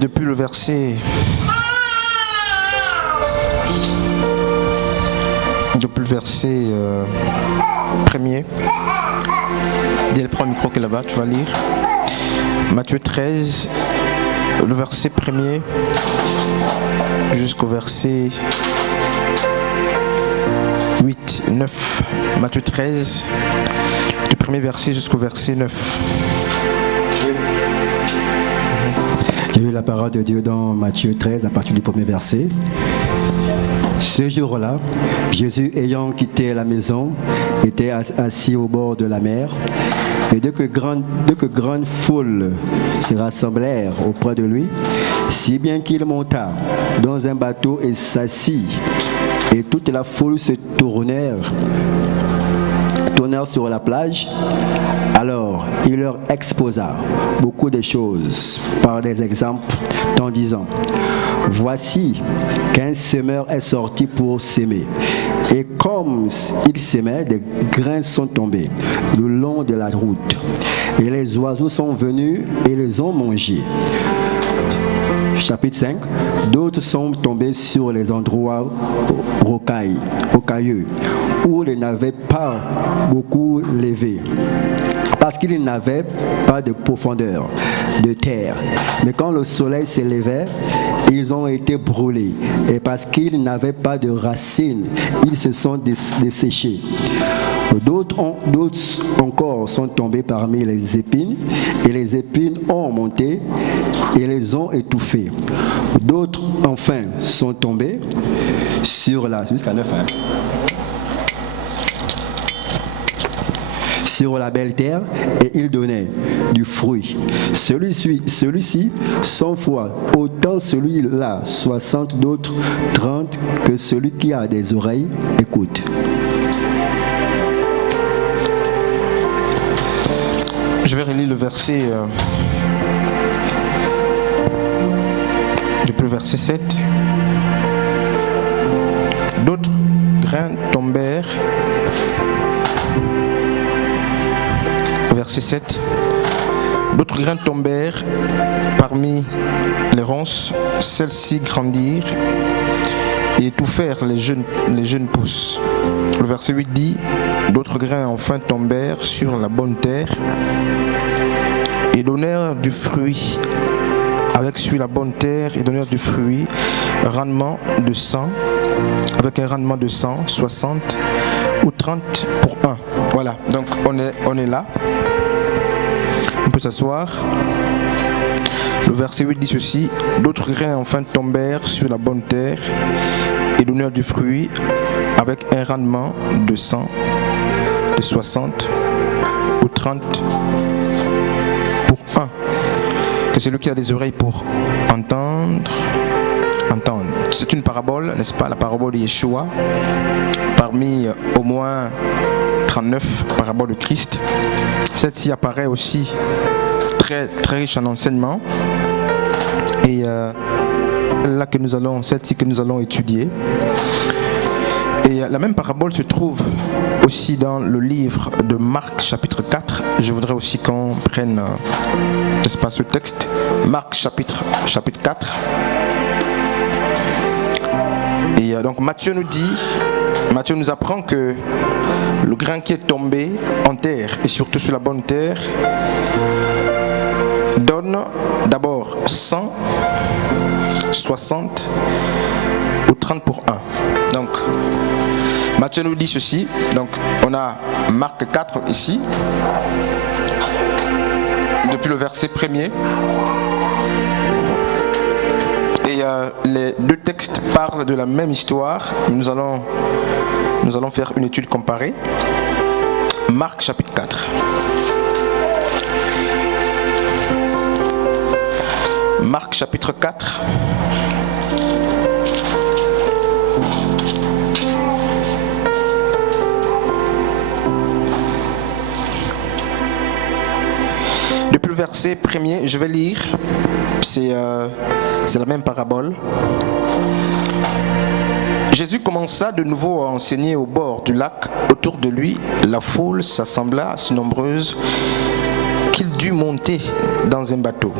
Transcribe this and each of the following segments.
depuis le verset 1er. Dès le premier micro qui est là-bas, tu vas lire. Matthieu 13, le verset 1er jusqu'au verset 8, 9. Matthieu 13, du premier verset jusqu'au verset 9. J'ai lu la parole de Dieu dans Matthieu 13 à partir du premier verset. Ce jour-là, Jésus, ayant quitté la maison, était assis au bord de la mer. Et dès que grandes foules se rassemblèrent auprès de lui, si bien qu'il monta dans un bateau et s'assit, et toute la foule se tournèrent sur la plage. Alors il leur exposa beaucoup de choses par des exemples en disant: voici qu'un semeur est sorti pour s'aimer. Et comme il s'aimait, des grains sont tombés le long de la route. Et les oiseaux sont venus et les ont mangés. Chapitre 5. D'autres sont tombés sur les endroits rocailleux, où ils n'avaient pas beaucoup levé, parce qu'ils n'avaient pas de profondeur de terre. Mais quand le soleil s'élevait, ils ont été brûlés. Et parce qu'ils n'avaient pas de racines, ils se sont desséchés. D'autres encore sont tombés parmi les épines, et les épines ont monté et les ont étouffés. D'autres, enfin, sont tombés sur la... Jusqu'à 9, hein. Sur la belle terre, et il donnait du fruit. Celui-ci 100 fois, autant celui-là 60, d'autres 30, que celui qui a des oreilles écoute. Je vais relire le verset depuis le verset 7. D'autres grains tombèrent. Verset 7. D'autres grains tombèrent parmi les ronces, celles-ci grandirent et étouffèrent les jeunes pousses. Le verset 8 dit: d'autres grains enfin tombèrent sur la bonne terre et donnèrent du fruit. Avec celui la bonne terre et donnèrent du fruit, rendement de 100, avec un rendement de 100, 60 ou 30 pour 1. Voilà, donc on est là. On peut s'asseoir. Le verset 8 dit ceci: d'autres grains enfin tombèrent sur la bonne terre et donnèrent du fruit avec un rendement de 100, de 60 ou 30 pour 1. Que celui qui a des oreilles pour entendre. C'est une parabole, n'est-ce pas, la parabole de Yeshua, parmi au moins 39 paraboles de Christ. Celle-ci apparaît aussi très, très riche en enseignements. Et celle-ci que nous allons étudier. Et la même parabole se trouve aussi dans le livre de Marc chapitre 4. Je voudrais aussi qu'on prenne, n'est-ce pas, ce texte. Marc chapitre 4. Et donc Matthieu nous apprend que le grain qui est tombé en terre, et surtout sur la bonne terre, donne d'abord 100, 60 ou 30 pour 1. Donc, Matthieu nous dit ceci. Donc, on a Marc 4 ici, depuis le verset 1er. Et les deux textes parlent de la même histoire. Nous allons faire une étude comparée. Marc chapitre 4. Marc chapitre 4. Depuis le verset 1er, je vais lire. C'est la même parabole. Jésus commença de nouveau à enseigner au bord du lac. Autour de lui, la foule s'assembla si nombreuse qu'il dut monter dans un bateau.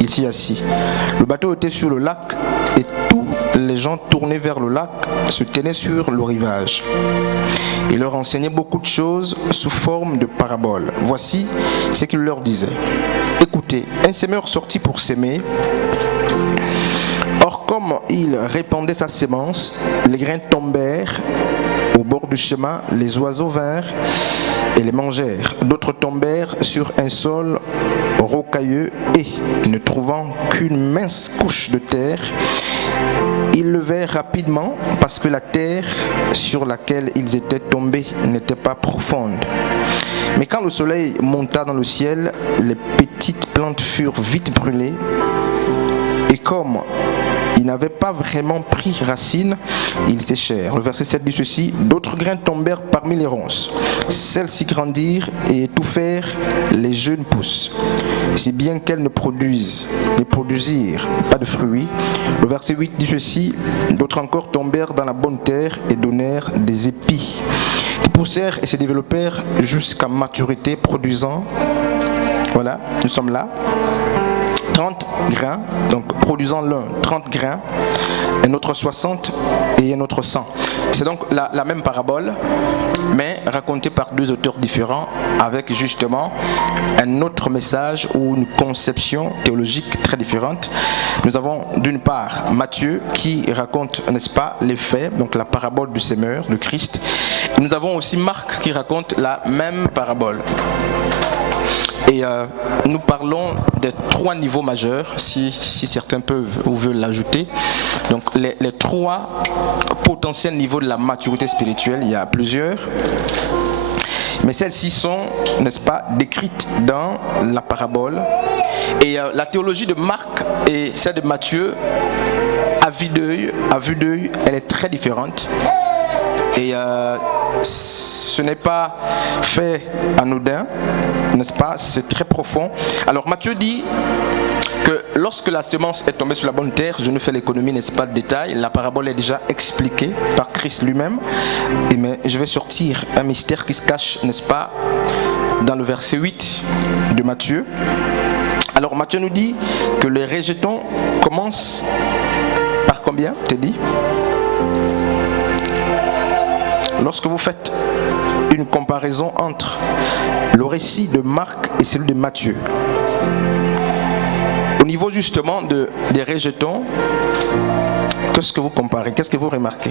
Il s'y assit. Le bateau était sur le lac et tous les gens tournés vers le lac se tenaient sur le rivage. Il leur enseignait beaucoup de choses sous forme de paraboles. Voici ce qu'il leur disait. Écoutez, un semeur sortit pour s'aimer. Or, comme il répandait sa sémence, les grains tombèrent au bord du chemin, les oiseaux vinrent et les mangèrent. D'autres tombèrent sur un sol rocailleux et, ne trouvant qu'une mince couche de terre, ils levèrent rapidement parce que la terre sur laquelle ils étaient tombés n'était pas profonde. Mais quand le soleil monta dans le ciel, les petites plantes furent vite brûlées et comme ils n'avaient pas vraiment pris racine, ils séchèrent. Le verset 7 dit ceci: d'autres grains tombèrent parmi les ronces. Celles-ci grandirent et étouffèrent les jeunes pousses, si bien qu'elles ne produisirent pas de fruits. Le verset 8 dit ceci: d'autres encore tombèrent dans la bonne terre et donnèrent des épis, qui poussèrent et se développèrent jusqu'à maturité, produisant, voilà, nous sommes là, 30 grains, donc produisant l'un 30 grains, un autre 60 et un autre 100. C'est donc la même parabole, mais racontée par deux auteurs différents, avec justement un autre message ou une conception théologique très différente. Nous avons d'une part Matthieu qui raconte, n'est-ce pas, les faits, donc la parabole du semeur, de Christ. Et nous avons aussi Marc qui raconte la même parabole. Et nous parlons des trois niveaux majeurs, si certains peuvent ou veulent l'ajouter. Donc les trois potentiels niveaux de la maturité spirituelle, il y a plusieurs. Mais celles-ci sont, n'est-ce pas, décrites dans la parabole. Et la théologie de Marc et celle de Matthieu, à vue d'œil, elle est très différente. Et ce n'est pas fait anodin, n'est-ce pas? C'est très profond. Alors Matthieu dit que lorsque la semence est tombée sur la bonne terre, je ne fais l'économie, n'est-ce pas, de détail, la parabole est déjà expliquée par Christ lui-même. Mais je vais sortir un mystère qui se cache, n'est-ce pas, dans le verset 8 de Matthieu. Alors Matthieu nous dit que les rejetons commencent par combien, t'es dit? Lorsque vous faites une comparaison entre le récit de Marc et celui de Matthieu, au niveau justement des rejetons, qu'est-ce que vous comparez? Qu'est-ce que vous remarquez?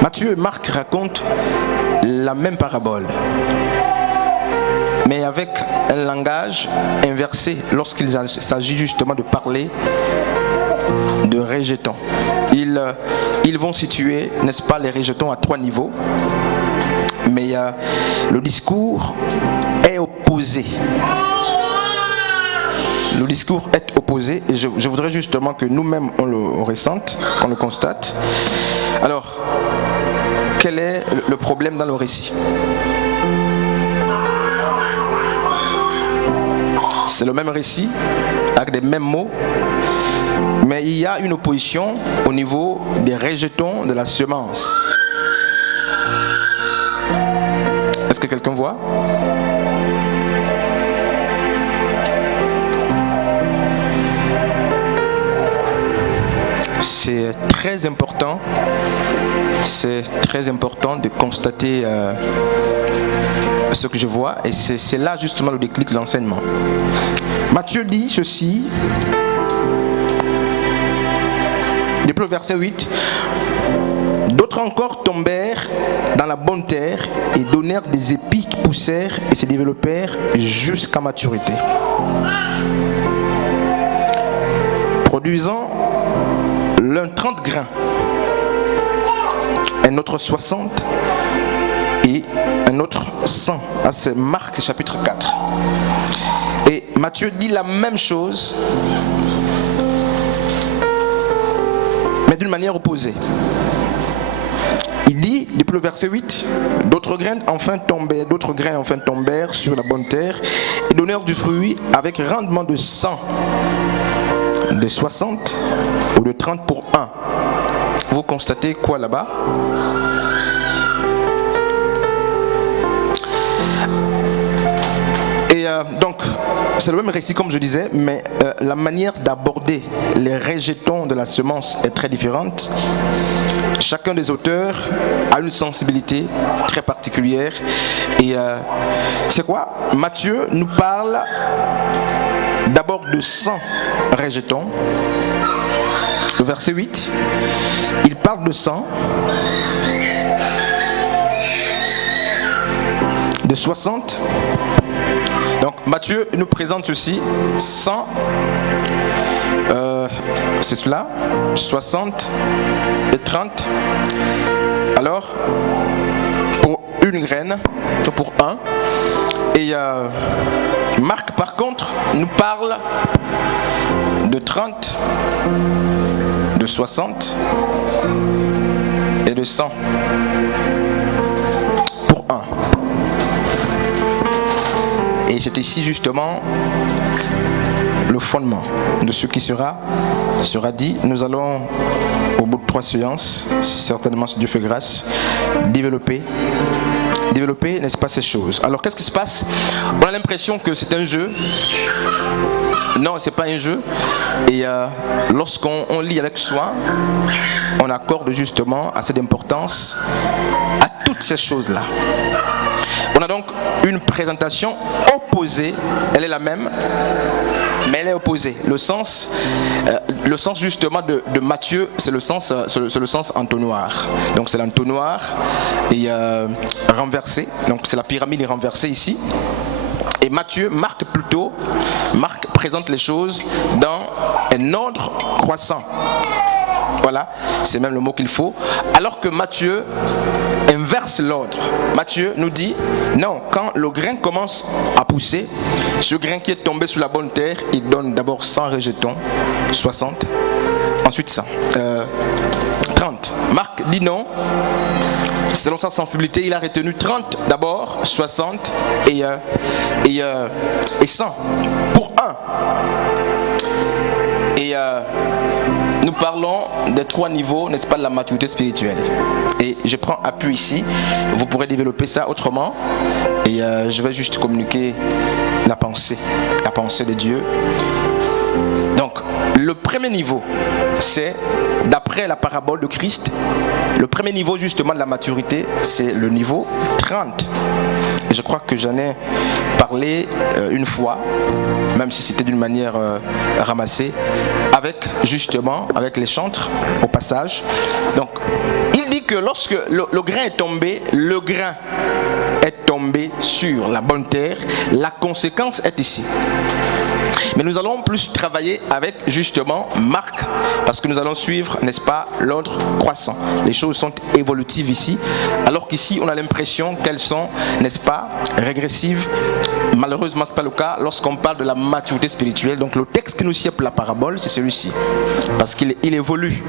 Matthieu et Marc racontent la même parabole, mais avec un langage inversé lorsqu'il s'agit justement de parler de rejetons. Ils vont situer, n'est-ce pas, les rejetons à trois niveaux, mais le discours est opposé. Le discours est opposé et je voudrais justement que nous-mêmes on le ressente, qu'on le constate. Alors, quel est le problème dans le récit? C'est le même récit, avec des mêmes mots, mais il y a une opposition au niveau des rejetons de la semence. Est-ce que quelqu'un voit? C'est très important de constater ce que je vois, et c'est là justement le déclic de l'enseignement. Matthieu dit ceci, depuis le verset 8, d'autres encore tombèrent dans la bonne terre et donnèrent des épis qui poussèrent et se développèrent jusqu'à maturité, produisant l'un 30 grains, un autre 60 et un autre 100. Ah, c'est Marc chapitre 4. Et Matthieu dit la même chose, mais d'une manière opposée. Il dit, depuis le verset 8, d'autres grains enfin tombèrent sur la bonne terre et donnèrent du fruit avec rendement de 100, de 60 ou de 30 pour 1. Vous constatez quoi là-bas? c'est le même récit comme je disais, mais la manière d'aborder les rejetons de la semence est très différente. Chacun des auteurs a une sensibilité très particulière. Et c'est quoi? Matthieu nous parle d'abord de 100 rejetons. Le verset 8, il parle de 100, de 60. Donc Matthieu nous présente ceci, 100, c'est cela, 60 et 30. Alors, pour une graine, pour un. Et Marc, par contre, nous parle de 30, de 60 et de 100 pour un. Et c'est ici justement le fondement de ce qui sera dit. Nous allons, au bout de 3 séances, certainement si Dieu fait grâce, développer, n'est-ce pas, ces choses. Alors qu'est-ce qui se passe? On a l'impression que c'est un jeu. Non, c'est pas un jeu. Et lorsqu'on lit avec soin, on accorde justement assez d'importance à toutes ces choses-là. On a donc une présentation opposée. Elle est la même, mais elle est opposée. Le sens justement de Matthieu, c'est le sens entonnoir. Donc c'est l'entonnoir et renversé. Donc c'est la pyramide renversée ici. Et Marc présente les choses dans un ordre croissant. Voilà, c'est même le mot qu'il faut. Alors que Matthieu inverse l'ordre. Matthieu nous dit, non, quand le grain commence à pousser, ce grain qui est tombé sur la bonne terre, il donne d'abord 100 rejetons, 60, ensuite 100, 30. Marc dit non. Selon sa sensibilité, il a retenu 30 d'abord, 60 et 100 pour un. Et nous parlons des 3 niveaux, n'est-ce pas, de la maturité spirituelle. Et je prends appui ici. Vous pourrez développer ça autrement. Et je vais juste communiquer la pensée de Dieu. Donc, le premier niveau, c'est, d'après la parabole de Christ, le premier niveau justement de la maturité, c'est le niveau 30. Et je crois que j'en ai parlé une fois, même si c'était d'une manière ramassée, avec les chantres au passage. Donc, il dit que lorsque le grain est tombé sur la bonne terre, la conséquence est ici. Mais nous allons plus travailler avec justement Marc, parce que nous allons suivre, n'est-ce pas, l'ordre croissant. Les choses sont évolutives ici, alors qu'ici on a l'impression qu'elles sont, n'est-ce pas, régressives. Malheureusement, ce n'est pas le cas lorsqu'on parle de la maturité spirituelle. Donc le texte qui nous sert pour la parabole, c'est celui-ci, parce qu'il évolue.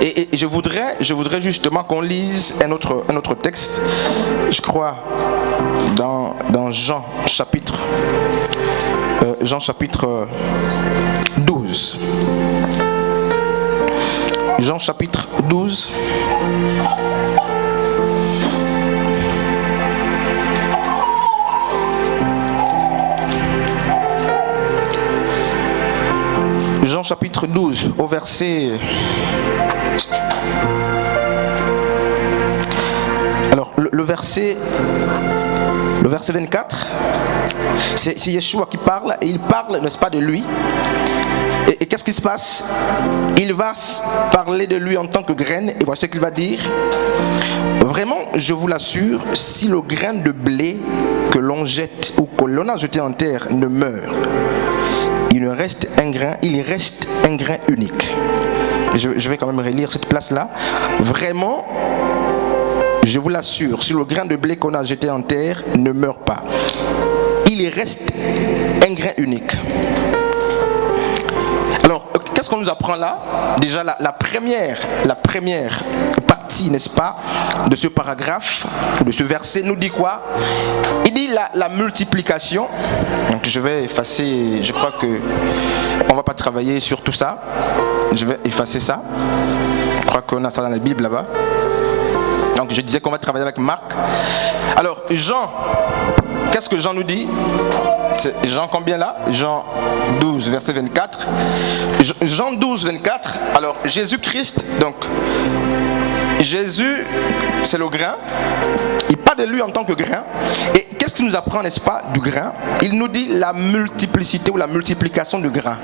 Et je voudrais justement qu'on lise un autre texte, je crois, dans Jean chapitre 12. Jean chapitre 12. Jean chapitre 12 au verset... Alors le verset 24, c'est Yeshua qui parle, et il parle, n'est-ce pas, de lui. Et qu'est-ce qui se passe? Il va parler de lui en tant que graine, et voici ce qu'il va dire. Vraiment, je vous l'assure, si le grain de blé que l'on jette ou que l'on a jeté en terre ne meurt, il reste un grain unique. Je vais quand même relire cette place-là. Vraiment, je vous l'assure, si le grain de blé qu'on a jeté en terre ne meurt pas, il reste un grain unique. Alors, qu'est-ce qu'on nous apprend là? Déjà, la première partie, n'est-ce pas, de ce paragraphe, de ce verset, nous dit quoi? Il dit la multiplication. Donc, je vais effacer, je crois que on ne va pas travailler sur tout ça. Je vais effacer ça. Je crois qu'on a ça dans la Bible là-bas. Donc, je disais qu'on va travailler avec Marc. Alors, Jean, qu'est-ce que Jean nous dit? C'est Jean combien là? Jean 12, verset 24. Jean 12, 24. Alors, Jésus-Christ, donc, Jésus, c'est le grain. Il parle de lui en tant que grain. Et qu'est-ce qu'il nous apprend, n'est-ce pas, du grain? Il nous dit la multiplicité ou la multiplication du grain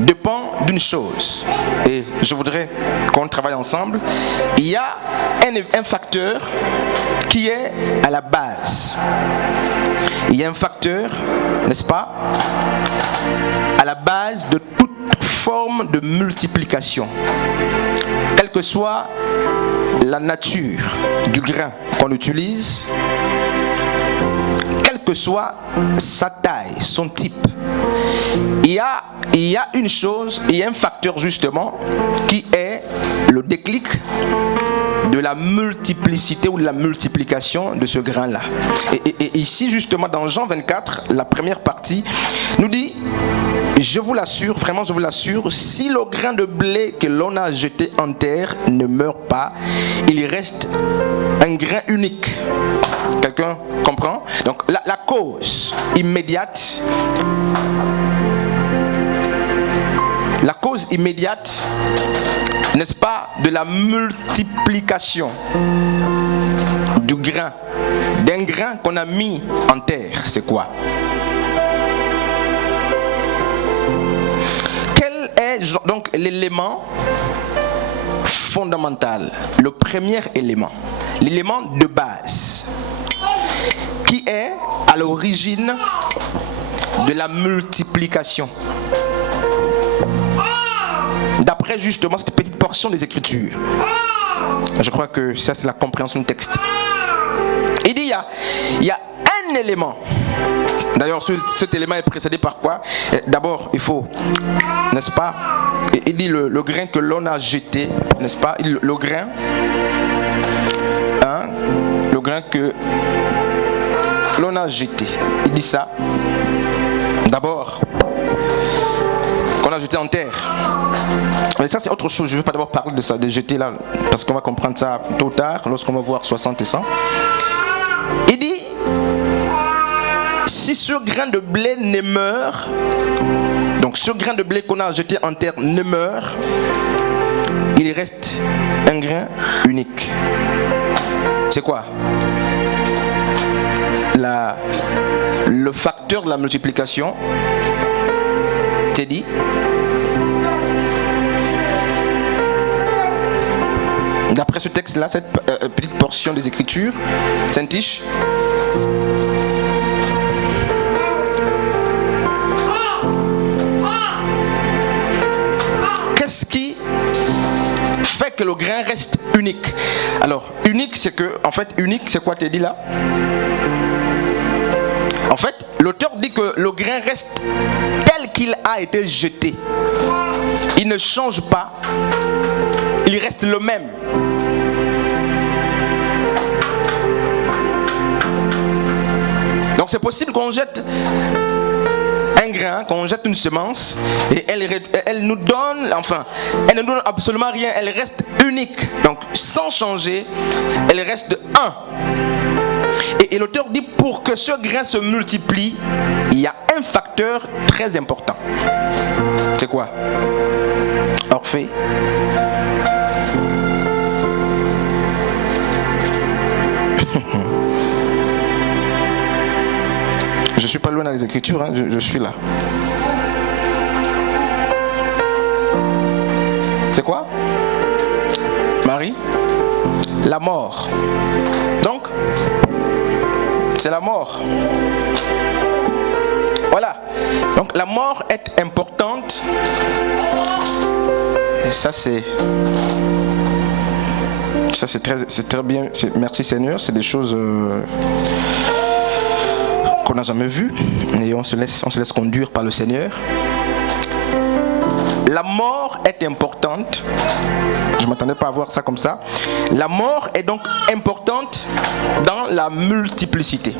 dépend d'une chose. Et je voudrais qu'on travaille ensemble. Il y a un facteur qui est à la base. Il y a un facteur, n'est-ce pas, à la base de toute forme de multiplication. Quelle que soit la nature du grain qu'on utilise, quelle que soit sa taille, son type, il y a une chose, il y a un facteur justement qui est le déclic de la multiplicité ou de la multiplication de ce grain-là. Et ici justement dans Jean 24, la première partie nous dit: je vous l'assure, vraiment je vous l'assure, si le grain de blé que l'on a jeté en terre ne meurt pas, il reste un grain unique. Quelqu'un comprend? Donc la cause immédiate, n'est-ce pas, de la multiplication du grain, d'un grain qu'on a mis en terre, c'est quoi? Quel est donc l'élément fondamental, le premier élément, l'élément de base, qui est à l'origine de la multiplication? D'après justement cette petite portion des Écritures. Je crois que ça c'est la compréhension du texte. Il dit il y a un élément. D'ailleurs cet élément est précédé par quoi? D'abord il faut, n'est-ce pas, il dit le grain que l'on a jeté, n'est-ce pas, le grain, hein, le grain que l'on a jeté. Il dit ça. D'abord qu'on a jeté en terre. Mais ça c'est autre chose, je ne veux pas d'abord parler de ça, de jeter là, parce qu'on va comprendre ça tôt ou tard, lorsqu'on va voir 60 et 100. Il dit, si ce grain de blé ne meurt, donc ce grain de blé qu'on a jeté en terre ne meurt, il reste un grain unique. C'est quoi? Le facteur de la multiplication, c'est dit, d'après ce texte-là, cette petite portion des Écritures, Saint-Tiche, qu'est-ce qui fait que le grain reste unique? Alors, unique, c'est que, en fait, unique, c'est quoi t'es dit là? En fait, l'auteur dit que le grain reste tel qu'il a été jeté. Il ne change pas. Il reste le même. Donc c'est possible qu'on jette un grain, qu'on jette une semence et elle nous donne, enfin, elle ne donne absolument rien, elle reste unique. Donc sans changer, elle reste un. Et l'auteur dit pour que ce grain se multiplie, il y a un facteur très important. C'est quoi? Orphée. Je suis pas loin dans les Écritures, hein, je suis là. C'est quoi? Marie? La mort. Donc, c'est la mort. Voilà. Donc la mort est importante. Et ça c'est très bien. Merci Seigneur. C'est des choses qu'on n'a jamais vues. Et on se laisse conduire par le Seigneur. La mort est importante. Je ne m'attendais pas à voir ça comme ça. La mort est donc importante dans la multiplicité.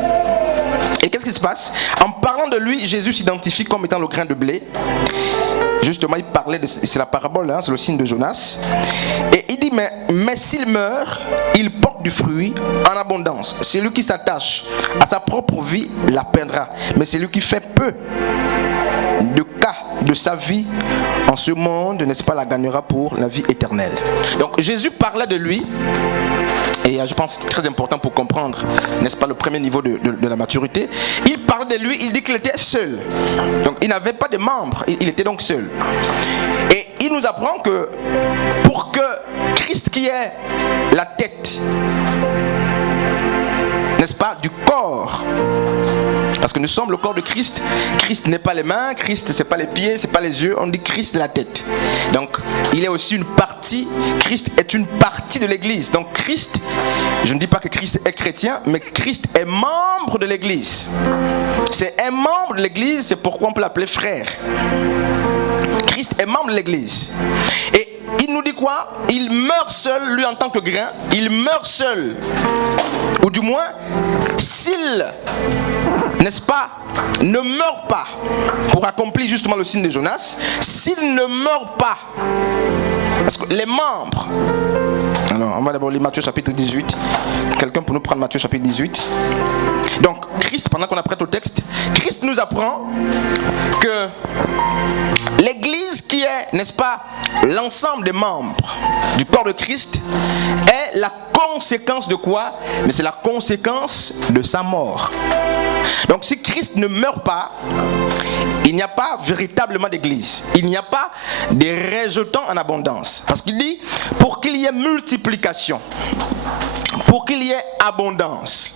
Et qu'est-ce qui se passe? En parlant de lui, Jésus s'identifie comme étant le grain de blé. Justement, il parlait c'est la parabole, hein, c'est le signe de Jonas. Et il dit, mais s'il meurt, il porte du fruit en abondance. Celui qui s'attache à sa propre vie la perdra. Mais celui qui fait peu de cas de sa vie en ce monde, n'est-ce pas, la gagnera pour la vie éternelle. Donc Jésus parlait de lui. Et je pense que c'est très important pour comprendre, n'est-ce pas, le premier niveau de la maturité. Il parle de lui, il dit qu'il était seul. Donc il n'avait pas de membres, il était donc seul. Et il nous apprend que pour que Christ, qui est la tête, n'est-ce pas, du corps, parce que nous sommes le corps de Christ. Christ n'est pas les mains, Christ c'est pas les pieds, c'est pas les yeux, on dit Christ est la tête. Donc il est aussi une partie, Christ est une partie de l'église. Donc Christ, je ne dis pas que Christ est chrétien, mais Christ est membre de l'église. C'est un membre de l'église, c'est pourquoi on peut l'appeler frère. Christ est membre de l'église. Et il nous dit quoi? Il meurt seul, lui en tant que grain, il meurt seul. Ou du moins, s'il, n'est-ce pas, ne meurt pas pour accomplir justement le signe de Jonas, s'il ne meurt pas, parce que les membres, alors on va d'abord lire Matthieu chapitre 18, quelqu'un pour nous prendre Matthieu chapitre 18. Donc Christ, pendant qu'on apprête au texte, Christ nous apprend que l'église qui est, n'est-ce pas, l'ensemble des membres du corps de Christ est la conséquence de quoi? Mais c'est la conséquence de sa mort. Donc si Christ ne meurt pas, il n'y a pas véritablement d'église. Il n'y a pas des rejetants en abondance. Parce qu'il dit, pour qu'il y ait multiplication, pour qu'il y ait abondance,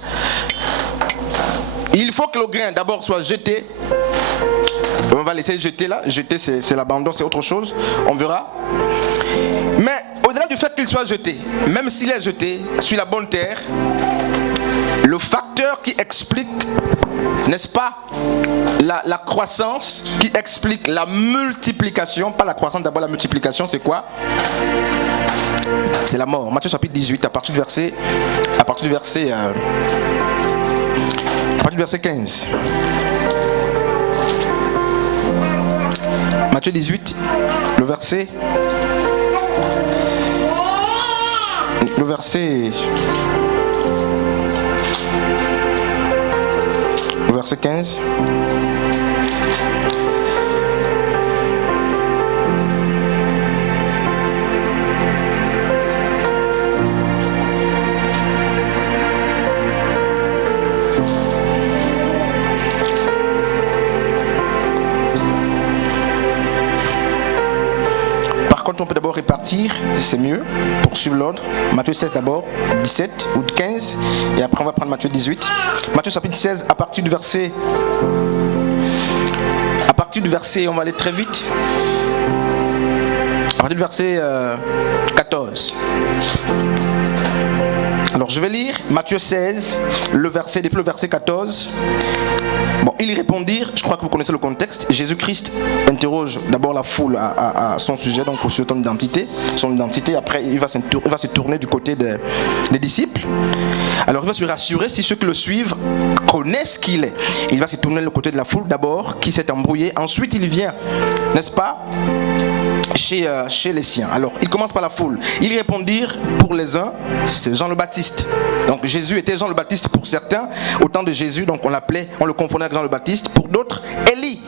il faut que le grain d'abord soit jeté. On va laisser jeter là. Jeter c'est l'abandon, c'est autre chose. On verra. Mais au-delà du fait qu'il soit jeté, même s'il est jeté sur la bonne terre, le facteur qui explique, n'est-ce pas, la croissance, qui explique la multiplication, pas la croissance, d'abord la multiplication, c'est quoi? C'est la mort. Matthieu chapitre 18, à partir du verset 15. Matthieu 18, le verset 15. Par contre, on peut d'abord répartir, c'est mieux, pour suivre l'ordre. Matthieu 16 d'abord, 17 ou 15, et après on va prendre Matthieu 18. Matthieu chapitre 16, à partir du verset, on va aller très vite, à partir du verset 14. Alors je vais lire Matthieu 16, depuis le verset 14. Bon, ils répondirent, je crois que vous connaissez le contexte. Jésus-Christ interroge d'abord la foule à son sujet, donc sur son identité. Après, il va se tourner du côté des disciples. Alors, il va se rassurer si ceux qui le suivent connaissent qui il est. Il va se tourner du côté de la foule d'abord, qui s'est embrouillée. Ensuite, il vient, n'est-ce pas, chez les siens. Alors, il commence par la foule. Ils répondirent, pour les uns, c'est Jean le Baptiste. Donc, Jésus était Jean le Baptiste pour certains. Au temps de Jésus, donc on le confondait avec Jean le Baptiste. Pour d'autres, Élie.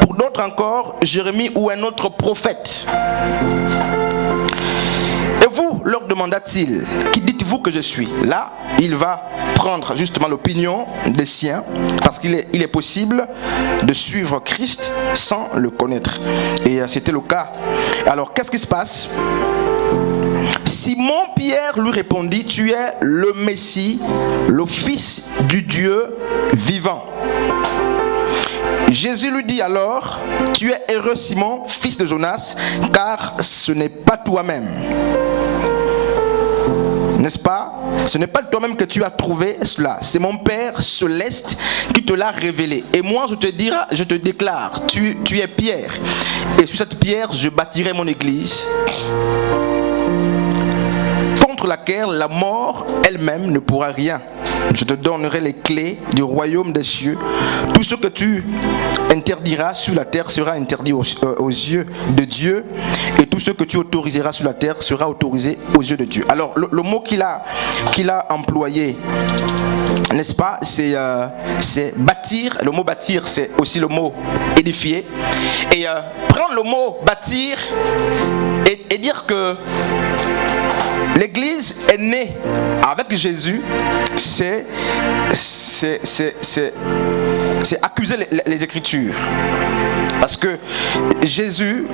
Pour d'autres encore, Jérémie ou un autre prophète. Et vous, leur demanda-t-il, qui dites-vous que je suis? Là, il va prendre justement l'opinion des siens, parce qu'il est possible de suivre Christ sans le connaître. Et c'était le cas. Alors, qu'est-ce qui se passe? Simon-Pierre lui répondit, tu es le Messie, le Fils du Dieu vivant. Jésus lui dit alors, tu es heureux Simon, fils de Jonas, car ce n'est pas toi-même. N'est-ce pas? Ce n'est pas toi-même que tu as trouvé cela. C'est mon Père céleste qui te l'a révélé. Et moi, je te déclare, tu es Pierre. Et sur cette pierre, je bâtirai mon église. contre laquelle la mort elle-même ne pourra rien. Je te donnerai les clés du royaume des cieux. Tout ce que tu interdiras sur la terre sera interdit aux yeux de Dieu, et tout ce que tu autoriseras sur la terre sera autorisé aux yeux de Dieu. Alors le mot qu'il a employé, n'est-ce pas, c'est bâtir. Le mot bâtir, c'est aussi le mot édifier. Et prendre le mot bâtir et dire que l'Église est née avec Jésus, c'est accuser les Écritures. Parce que Jésus,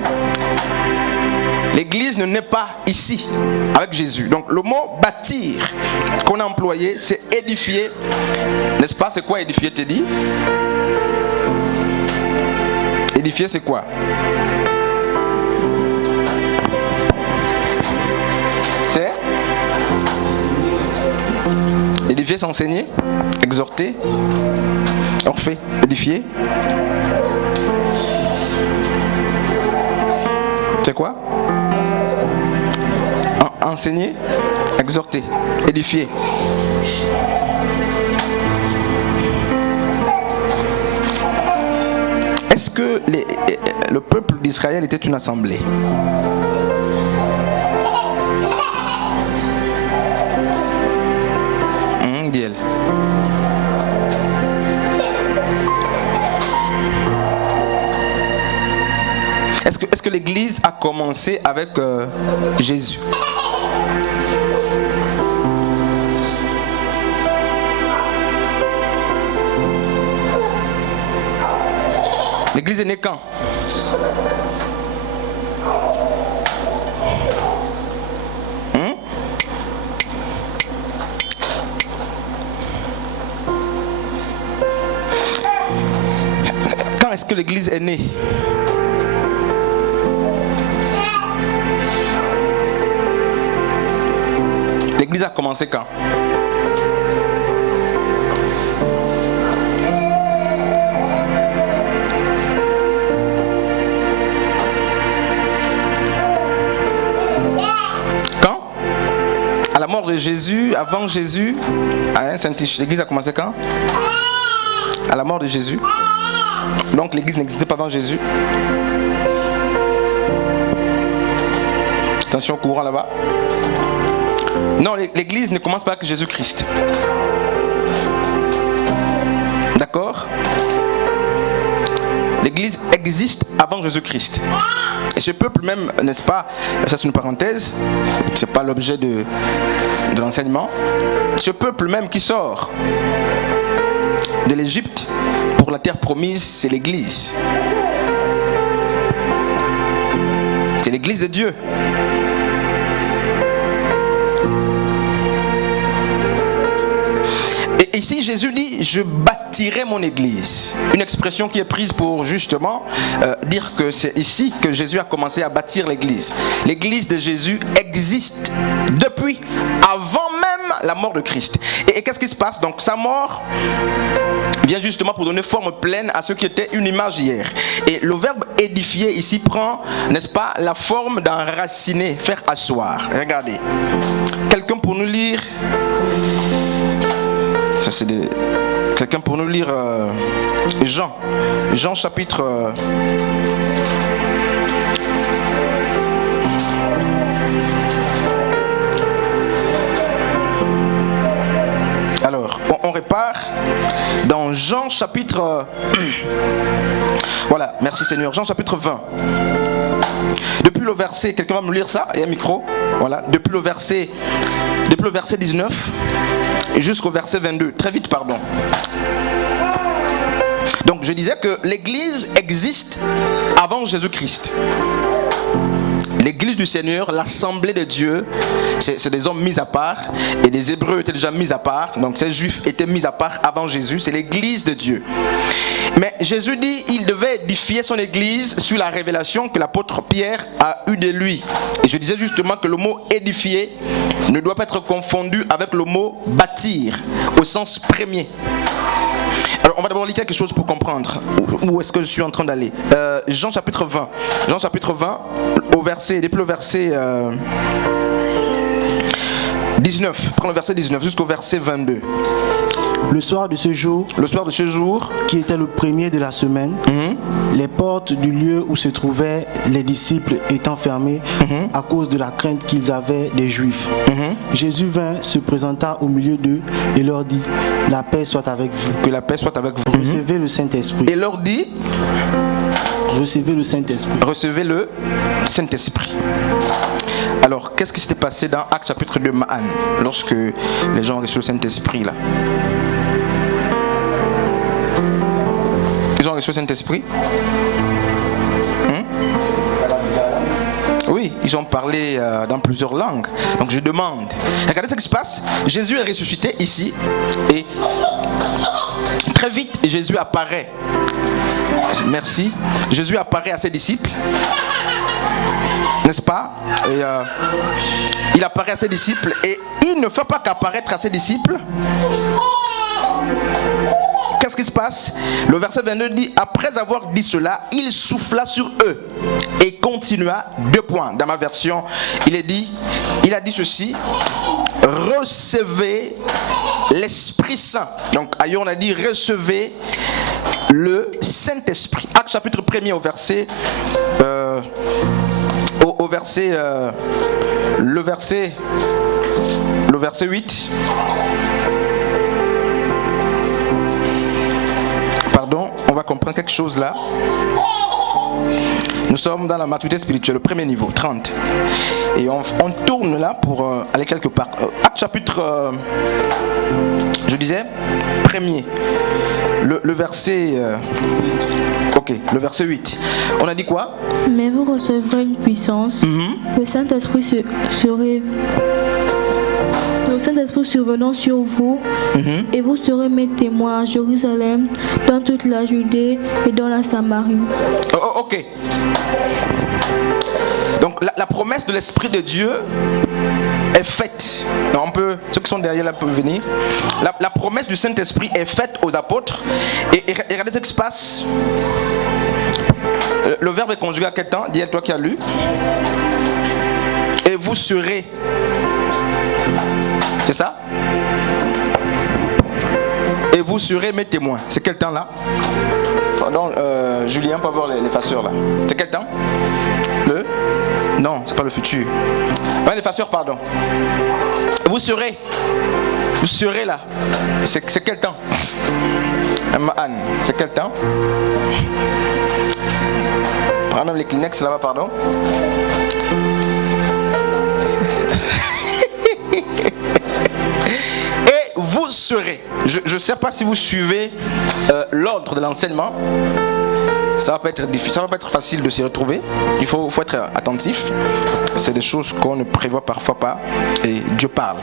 l'Église ne naît pas ici avec Jésus. Donc le mot bâtir qu'on a employé, c'est édifier. N'est-ce pas? C'est quoi édifier, t'es dit? Édifier, c'est quoi? C'est édifier, c'est enseigner, exhorter, orphée, édifier. C'est quoi? Enseigner, exhorter, édifier. Est-ce que le peuple d'Israël était une assemblée? Dis-elle. Est-ce que l'Église a commencé avec Jésus? L'Église est née quand? Quand est-ce que l'Église est née? L'Église a commencé quand? Quand? À la mort de Jésus, avant Jésus, à Saint-Tiche. L'Église a commencé quand? À la mort de Jésus. Donc l'Église n'existait pas avant Jésus. Attention au courant là-bas. Non, l'Église ne commence pas avec Jésus-Christ. D'accord? L'Église existe avant Jésus-Christ. Et ce peuple même, n'est-ce pas, ça c'est une parenthèse, c'est pas l'objet de l'enseignement. Ce peuple même qui sort de l'Égypte pour la terre promise, c'est l'Église. C'est l'Église de Dieu. Et ici Jésus dit, je bâtirai mon église. Une expression qui est prise pour justement dire que c'est ici que Jésus a commencé à bâtir l'église. L'église de Jésus existe depuis avant même la mort de Christ. Et qu'est-ce qui se passe? Donc sa mort vient justement pour donner forme pleine à ce qui était une image hier. Et le verbe édifier ici prend, n'est-ce pas, la forme d'enraciner, faire asseoir. Regardez. Quelqu'un pour nous lire... Ça, c'est quelqu'un pour nous lire Jean chapitre... Alors, on répare dans Jean chapitre... Voilà, merci Seigneur. Jean chapitre 20. Depuis le verset, quelqu'un va me lire ça? Il y a un micro. Voilà, depuis le verset 19 jusqu'au verset 22. Très vite, pardon. Donc, je disais que l'Église existe avant Jésus-Christ. L'église du Seigneur, l'assemblée de Dieu, c'est des hommes mis à part, et les Hébreux étaient déjà mis à part, donc ces Juifs étaient mis à part avant Jésus, c'est l'église de Dieu. Mais Jésus dit qu'il devait édifier son église sur la révélation que l'apôtre Pierre a eue de lui. Et je disais justement que le mot édifier ne doit pas être confondu avec le mot bâtir, au sens premier. Alors on va d'abord lire quelque chose pour comprendre où est-ce que je suis en train d'aller. Jean chapitre 20. Jean chapitre 20, depuis le verset 19, prends le verset 19 jusqu'au verset 22. Le soir de ce jour, qui était le premier de la semaine, les portes du lieu où se trouvaient les disciples étant fermées à cause de la crainte qu'ils avaient des Juifs. Jésus vint, se présenta au milieu d'eux et leur dit, la paix soit avec vous. Que la paix soit avec vous. Recevez le Saint-Esprit. Et leur dit, recevez le Saint-Esprit. Recevez le Saint-Esprit. Alors, qu'est-ce qui s'était passé dans Actes chapitre 2, Mahan, lorsque les gens ont reçu le Saint-Esprit là? Ils ont reçu le Saint-Esprit? Oui, ils ont parlé dans plusieurs langues. Donc je demande, regardez ce qui se passe. Jésus est ressuscité ici et très vite Jésus apparaît. Merci. Jésus apparaît à ses disciples. N'est-ce pas? Et il apparaît à ses disciples et il ne fait pas qu'apparaître à ses disciples. Qu'est-ce qui se passe? Le verset 22 dit, après avoir dit cela, il souffla sur eux et continua, 2 points. Dans ma version, il a dit ceci, recevez l'Esprit Saint. Donc ailleurs on a dit, recevez le Saint-Esprit. Acte chapitre 1er au verset... le verset 8. Pardon, on va comprendre quelque chose là. Nous sommes dans la maturité spirituelle, le premier niveau, 30. Et on tourne là pour aller quelque part. Acte chapitre, je disais, premier. Le verset... le verset 8. On a dit quoi? Mais vous recevrez une puissance. Le Saint-Esprit le Saint-Esprit survenant sur vous, et vous serez mes témoins à Jérusalem, dans toute la Judée et dans la Samarie. Ok. Donc la promesse de l'Esprit de Dieu est faite. Ceux qui sont derrière là peuvent venir. La promesse du Saint-Esprit est faite aux apôtres. Et regardez ce qui se passe. Le verbe est conjugué à quel temps? Dis-le toi qui as lu. Et vous serez. C'est ça? Et vous serez mes témoins. C'est quel temps là? Pardon, Julien peut avoir l'effaceur là. C'est quel temps? Non, c'est pas le futur. L'effaceur, pardon. Vous serez là. C'est quel temps? Anne, c'est quel temps? Pardon, les Kleenex là-bas, pardon. Et vous serez. Je ne sais pas si vous suivez l'ordre de l'enseignement. Ça va pas être difficile, ça va pas être facile de s'y retrouver. Il faut être attentif. C'est des choses qu'on ne prévoit parfois pas. Et Dieu parle.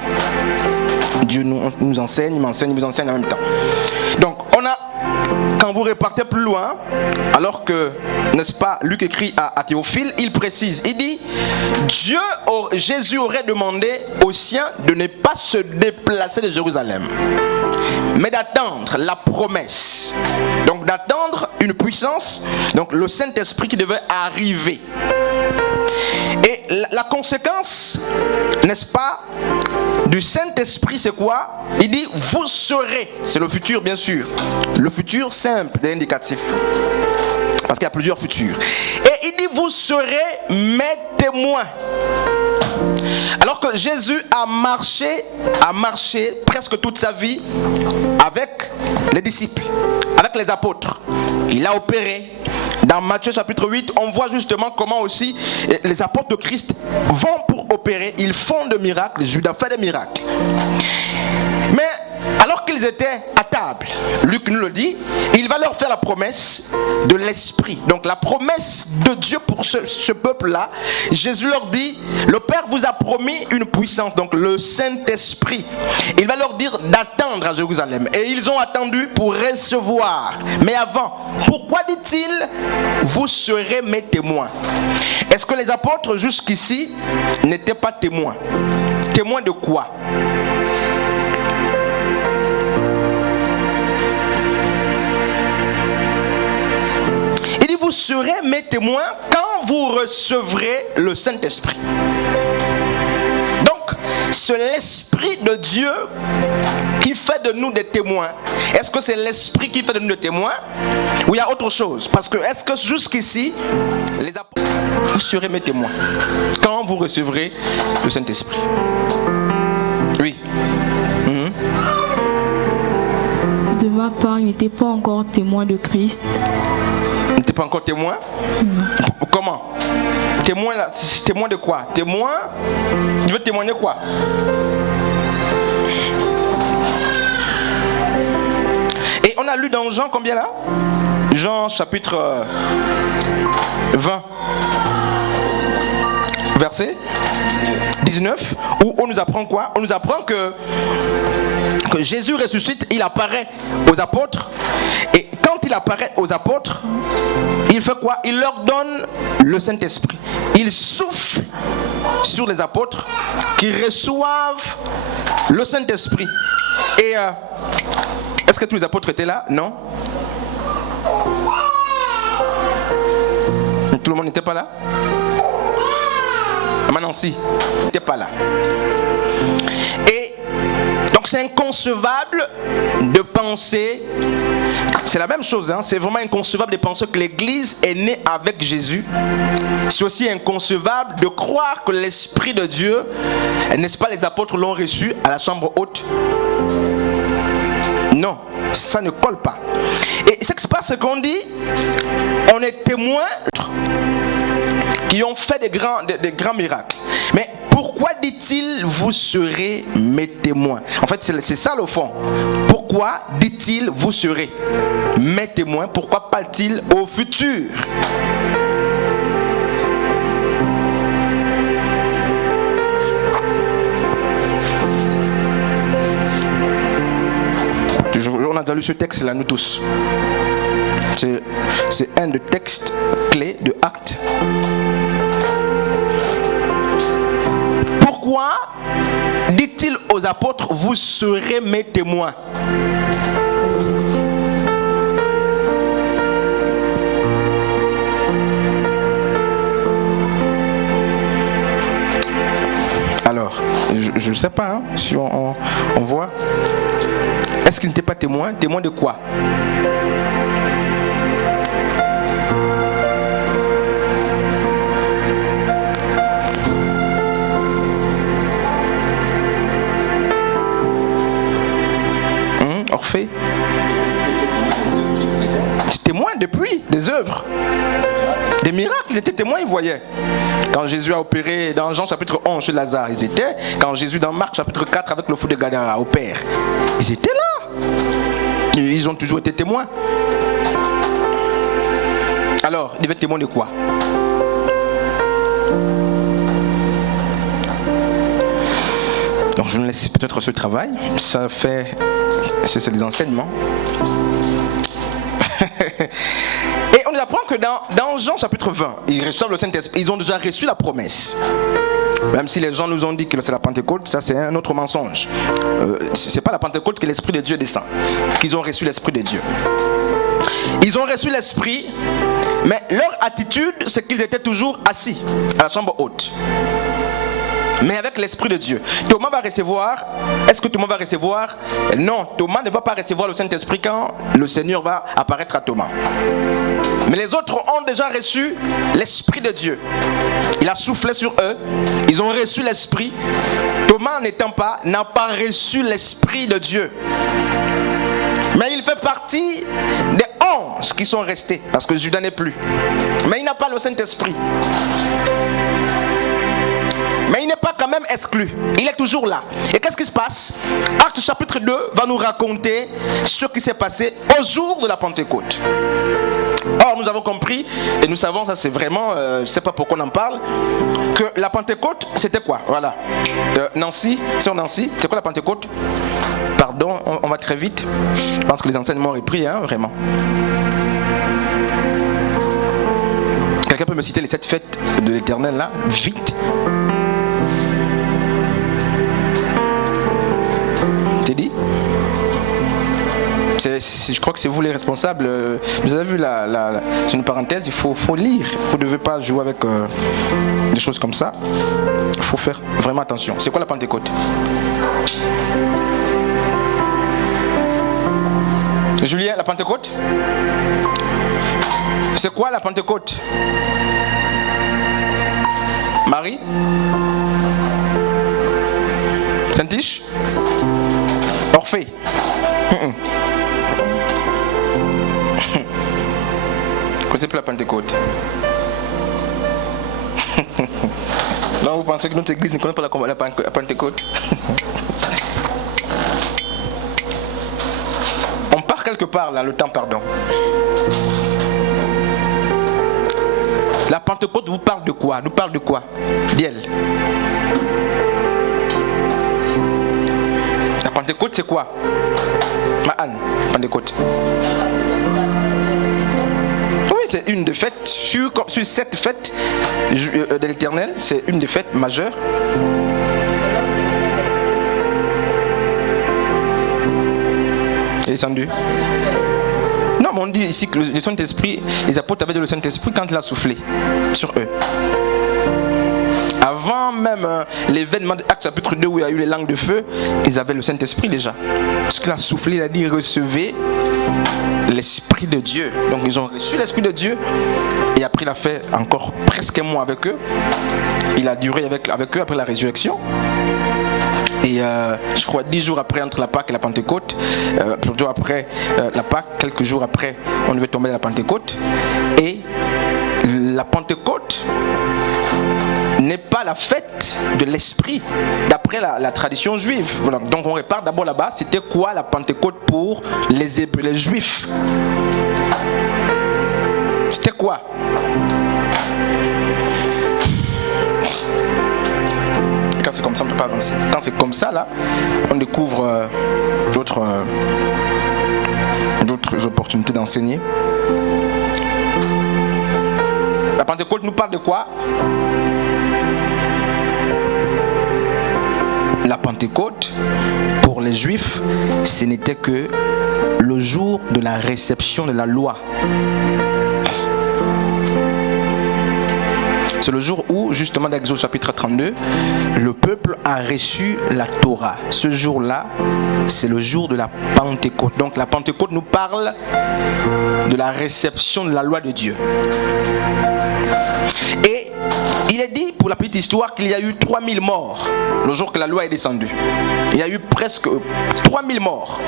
Dieu nous enseigne, il m'enseigne, il vous enseigne en même temps. Donc quand vous repartez plus loin, alors que, n'est-ce pas, Luc écrit à Théophile, il précise, il dit, Jésus aurait demandé aux siens de ne pas se déplacer de Jérusalem, mais d'attendre la promesse. Donc d'attendre une puissance, donc le Saint-Esprit qui devait arriver. Et la conséquence, n'est-ce pas, du Saint-Esprit, c'est quoi? Il dit, vous serez, c'est le futur bien sûr, le futur simple et indicatif, parce qu'il y a plusieurs futurs. Et il dit, vous serez mes témoins. Alors que Jésus a marché presque toute sa vie avec les disciples, avec les apôtres. Il a opéré. Dans Matthieu chapitre 8, on voit justement comment aussi les apôtres de Christ vont pour opérer. Ils font des miracles, Judas fait des miracles. Mais alors qu'ils étaient à table, Luc nous le dit, il va leur faire la promesse de l'Esprit. Donc la promesse de Dieu pour ce peuple-là, Jésus leur dit, le Père vous a promis une puissance, donc le Saint-Esprit. Il va leur dire d'attendre à Jérusalem. Et ils ont attendu pour recevoir. Mais avant, pourquoi dit-il, vous serez mes témoins? Est-ce que les apôtres jusqu'ici n'étaient pas témoins? Témoins de quoi? Vous serez mes témoins quand vous recevrez le Saint-Esprit. Donc, c'est l'Esprit de Dieu qui fait de nous des témoins? Est-ce que c'est l'Esprit qui fait de nous des témoins? Ou il y a autre chose? Parce que est-ce que jusqu'ici, les apôtres, vous serez mes témoins quand vous recevrez le Saint-Esprit? Oui. De ma part, il n'était pas encore témoin de Christ. Tu n'es pas encore témoin? Non. Comment? Témoin, là, témoin de quoi? Témoin? Tu veux témoigner quoi? Et on a lu dans Jean combien là? Jean chapitre 20. Verset 19, où on nous apprend quoi? On nous apprend que Jésus ressuscite, il apparaît aux apôtres. Et quand il apparaît aux apôtres, il fait quoi? Il leur donne le Saint-Esprit. Il souffle sur les apôtres qui reçoivent le Saint-Esprit. Et est-ce que tous les apôtres étaient là? Non. Tout le monde n'était pas là? Nancy n'était pas là. Et donc c'est inconcevable de penser, c'est la même chose, hein, c'est vraiment inconcevable de penser que l'Église est née avec Jésus. C'est aussi inconcevable de croire que l'Esprit de Dieu, n'est-ce pas, les apôtres l'ont reçu à la chambre haute. Non, ça ne colle pas. Et ce qui se passe, c'est qu'on dit, on est témoin qui ont fait des grands miracles. Mais pourquoi dit-il vous serez mes témoins? En fait, c'est ça le fond. Pourquoi dit-il vous serez mes témoins? Pourquoi parle-t-il au futur? On a déjà lu ce texte-là, nous tous. C'est un des textes clés de Actes. Pourquoi dit-il aux apôtres, vous serez mes témoins? Alors, je ne sais pas, hein, si on voit. Est-ce qu'il n'était pas témoin? Témoin de quoi? Orphée. Témoin depuis des œuvres, des miracles, ils étaient témoins, ils voyaient. Quand Jésus a opéré dans Jean chapitre 11 chez Lazare, ils étaient. Quand Jésus dans Marc chapitre 4 avec le fou de Gadara au Père, ils étaient là. Ils ont toujours été témoins. Alors, ils devaient être témoins de quoi? Donc je me laisse peut-être ce travail. Ça fait... C'est des enseignements. Et on nous apprend que dans Jean chapitre 20, ils reçoivent le Saint-Esprit. Ils ont déjà reçu la promesse. Même si les gens nous ont dit que c'est la Pentecôte, ça c'est un autre mensonge. C'est pas la Pentecôte que l'Esprit de Dieu descend. Qu'ils ont reçu l'Esprit de Dieu. Ils ont reçu l'Esprit, mais leur attitude, c'est qu'ils étaient toujours assis à la chambre haute. Mais avec l'Esprit de Dieu. Thomas va recevoir. Est-ce que Thomas va recevoir? Non, Thomas ne va pas recevoir le Saint-Esprit quand le Seigneur va apparaître à Thomas. Mais les autres ont déjà reçu l'Esprit de Dieu. Il a soufflé sur eux. Ils ont reçu l'Esprit. Thomas n'a pas reçu l'Esprit de Dieu. Mais il fait partie des 11 qui sont restés. Parce que Judas n'est plus. Mais il n'a pas le Saint-Esprit. Mais il n'est pas quand même exclu. Il est toujours là. Et qu'est-ce qui se passe? Acte chapitre 2 va nous raconter ce qui s'est passé au jour de la Pentecôte. Or, nous avons compris, et nous savons, ça c'est vraiment, je ne sais pas pourquoi on en parle, que la Pentecôte, c'était quoi? Voilà. Nancy, sœur Nancy, c'est quoi la Pentecôte? Pardon, on va très vite. Je pense que les enseignements ont repris, hein, vraiment. Quelqu'un peut me citer les 7 fêtes de l'Éternel là? Vite. T'es dit? je crois que c'est vous les responsables. Vous avez vu, c'est une parenthèse, il faut lire. Vous ne devez pas jouer avec des choses comme ça. Il faut faire vraiment attention. C'est quoi la Pentecôte? Julien, la Pentecôte? C'est quoi la Pentecôte? Marie? Saint-Tiche? Orphée? Vous connaissez plus la Pentecôte? Là, vous pensez que notre église ne connaît pas la Pentecôte? On part quelque part là, le temps, pardon. La Pentecôte vous parle de quoi? Nous parle de quoi? D'elle. La Pentecôte, c'est quoi? Anne, Pentecôte. Oui, c'est une des fêtes, sur 7 fêtes de l'Éternel, c'est une des fêtes majeures. Il est descendu. Non, mais on dit ici que le Saint-Esprit, les apôtres avaient le Saint-Esprit quand il a soufflé sur eux. Avant même l'événement de Actes chapitre 2 où il y a eu les langues de feu, ils avaient le Saint-Esprit déjà. Parce qu'il a soufflé, il a dit recevez l'Esprit de Dieu. Donc ils ont reçu l'Esprit de Dieu et après il a fait encore presque un mois avec eux. Il a duré avec eux après la résurrection. Et je crois 10 jours après entre la Pâque et la Pentecôte, plutôt après la Pâque, quelques jours après, on devait tomber dans la Pentecôte. Et la Pentecôte n'est pas la fête de l'esprit d'après la tradition juive. Voilà. Donc on repart d'abord là-bas. C'était quoi la Pentecôte pour les Hébreux, les Juifs? C'était quoi? Quand c'est comme ça, on ne peut pas avancer. Quand c'est comme ça, là, on découvre d'autres opportunités d'enseigner. La Pentecôte nous parle de quoi? La Pentecôte, pour les Juifs, ce n'était que le jour de la réception de la loi. C'est le jour où, justement, dans Exode chapitre 32, le peuple a reçu la Torah. Ce jour-là, c'est le jour de la Pentecôte. Donc la Pentecôte nous parle de la réception de la loi de Dieu. Et il est dit, pour la petite histoire, qu'il y a eu 3000 morts le jour que la loi est descendue. Il y a eu presque 3000 morts.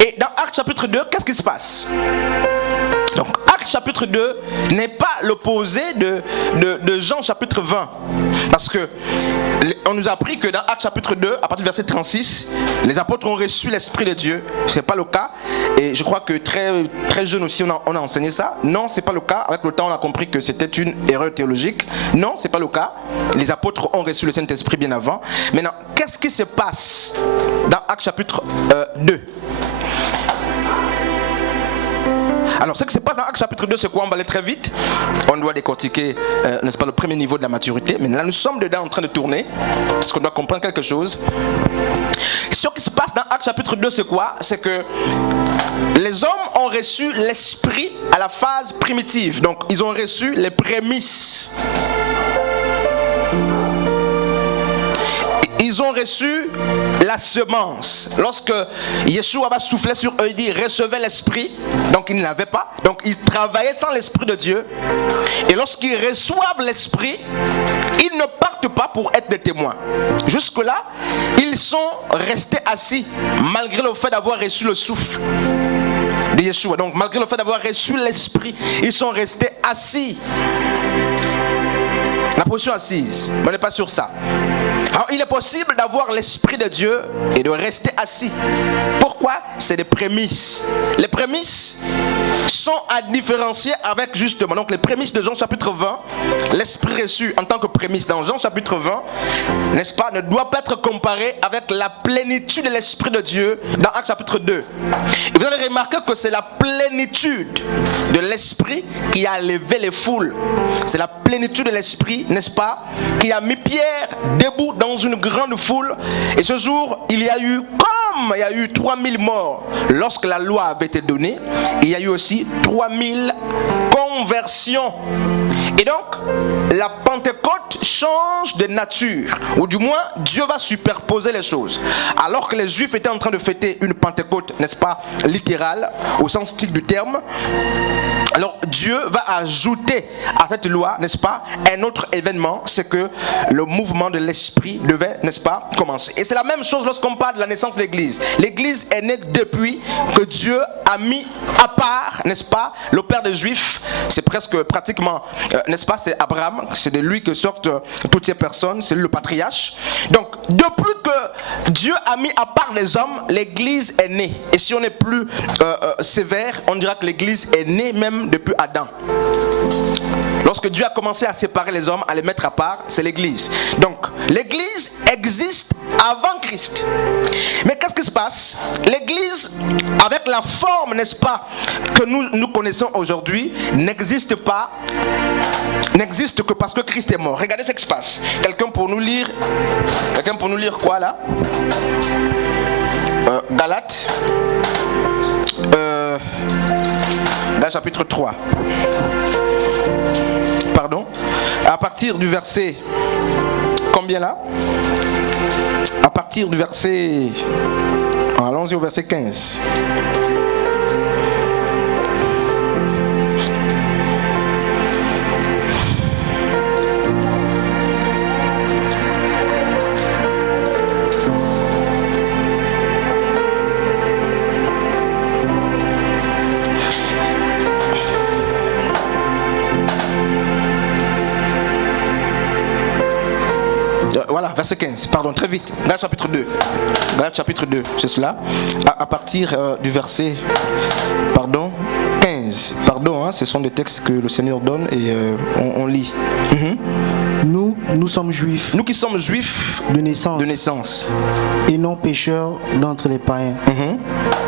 Et dans Actes chapitre 2, qu'est-ce qui se passe? Donc Actes chapitre 2 n'est pas l'opposé de Jean chapitre 20. Parce que on nous a appris que dans Actes chapitre 2, à partir du verset 36, les apôtres ont reçu l'Esprit de Dieu. Ce n'est pas le cas. Et je crois que très, très jeune aussi, on a enseigné ça. Non, ce n'est pas le cas. Avec le temps, on a compris que c'était une erreur théologique. Non, ce n'est pas le cas. Les apôtres ont reçu le Saint-Esprit bien avant. Maintenant, qu'est-ce qui se passe dans Actes chapitre 2? Alors, ce qui se passe dans Actes chapitre 2, c'est quoi? On va aller très vite. On doit décortiquer, n'est-ce pas, le premier niveau de la maturité. Mais là, nous sommes dedans en train de tourner. Parce qu'on doit comprendre quelque chose. Ce qui se passe dans Actes chapitre 2, c'est quoi? C'est que les hommes ont reçu l'esprit à la phase primitive. Donc, ils ont reçu les prémices. Ils ont reçu la semence. Lorsque Yeshua va souffler sur eux, il dit recevez l'esprit. Donc ils ne l'avaient pas. Donc ils travaillaient sans l'esprit de Dieu. Et lorsqu'ils reçoivent l'esprit, ils ne partent pas pour être des témoins. Jusque-là, ils sont restés assis malgré le fait d'avoir reçu le souffle de Yeshua. Donc malgré le fait d'avoir reçu l'esprit, ils sont restés assis. La position assise, mais on n'est pas sur ça. Alors il est possible d'avoir l'Esprit de Dieu et de rester assis. Pourquoi? C'est des prémices. Les prémices sont à différencier avec justement, donc les prémices de Jean chapitre 20, l'Esprit reçu en tant que prémisse dans Jean chapitre 20, n'est-ce pas, ne doit pas être comparé avec la plénitude de l'Esprit de Dieu dans Actes chapitre 2. Et vous allez remarquer que c'est la plénitude de l'Esprit qui a levé les foules. C'est la plénitude de l'Esprit, n'est-ce pas, qui a mis Pierre debout dans une grande foule. Et ce jour, il y a eu comme comme il y a eu 3000 morts lorsque la loi avait été donnée, il y a eu aussi 3000 conversions. Et donc, la Pentecôte change de nature, ou du moins, Dieu va superposer les choses. Alors que les Juifs étaient en train de fêter une Pentecôte, n'est-ce pas, littérale, au sens strict du terme, alors Dieu va ajouter à cette loi, n'est-ce pas, un autre événement, c'est que le mouvement de l'esprit devait, n'est-ce pas, commencer. Et c'est la même chose lorsqu'on parle de la naissance de l'Église. L'Église est née depuis que Dieu a mis à part, n'est-ce pas, le père des Juifs. C'est presque pratiquement, n'est-ce pas, c'est Abraham, c'est de lui que sortent toutes ces personnes, c'est lui le patriarche. Donc depuis que Dieu a mis à part les hommes, l'Église est née. Et si on est plus sévère, on dira que l'Église est née même depuis Adam. Lorsque Dieu a commencé à séparer les hommes, à les mettre à part, c'est l'Église. Donc, l'Église existe avant Christ. Mais qu'est-ce qui se passe? L'Église, avec la forme, n'est-ce pas, que nous connaissons aujourd'hui, n'existe que parce que Christ est mort. Regardez ce qui se passe. Quelqu'un pour nous lire quoi là? Galates. Là, chapitre 3. Pardon. À partir du verset... Combien là? À partir du verset... Allons-y au verset 15. Voilà, verset 15, pardon, très vite. Galates chapitre 2. Galates chapitre 2, c'est cela. À partir du verset, 15. Pardon, hein, ce sont des textes que le Seigneur donne et on lit. Nous sommes juifs. Nous qui sommes juifs de naissance. Et non pécheurs d'entre les païens.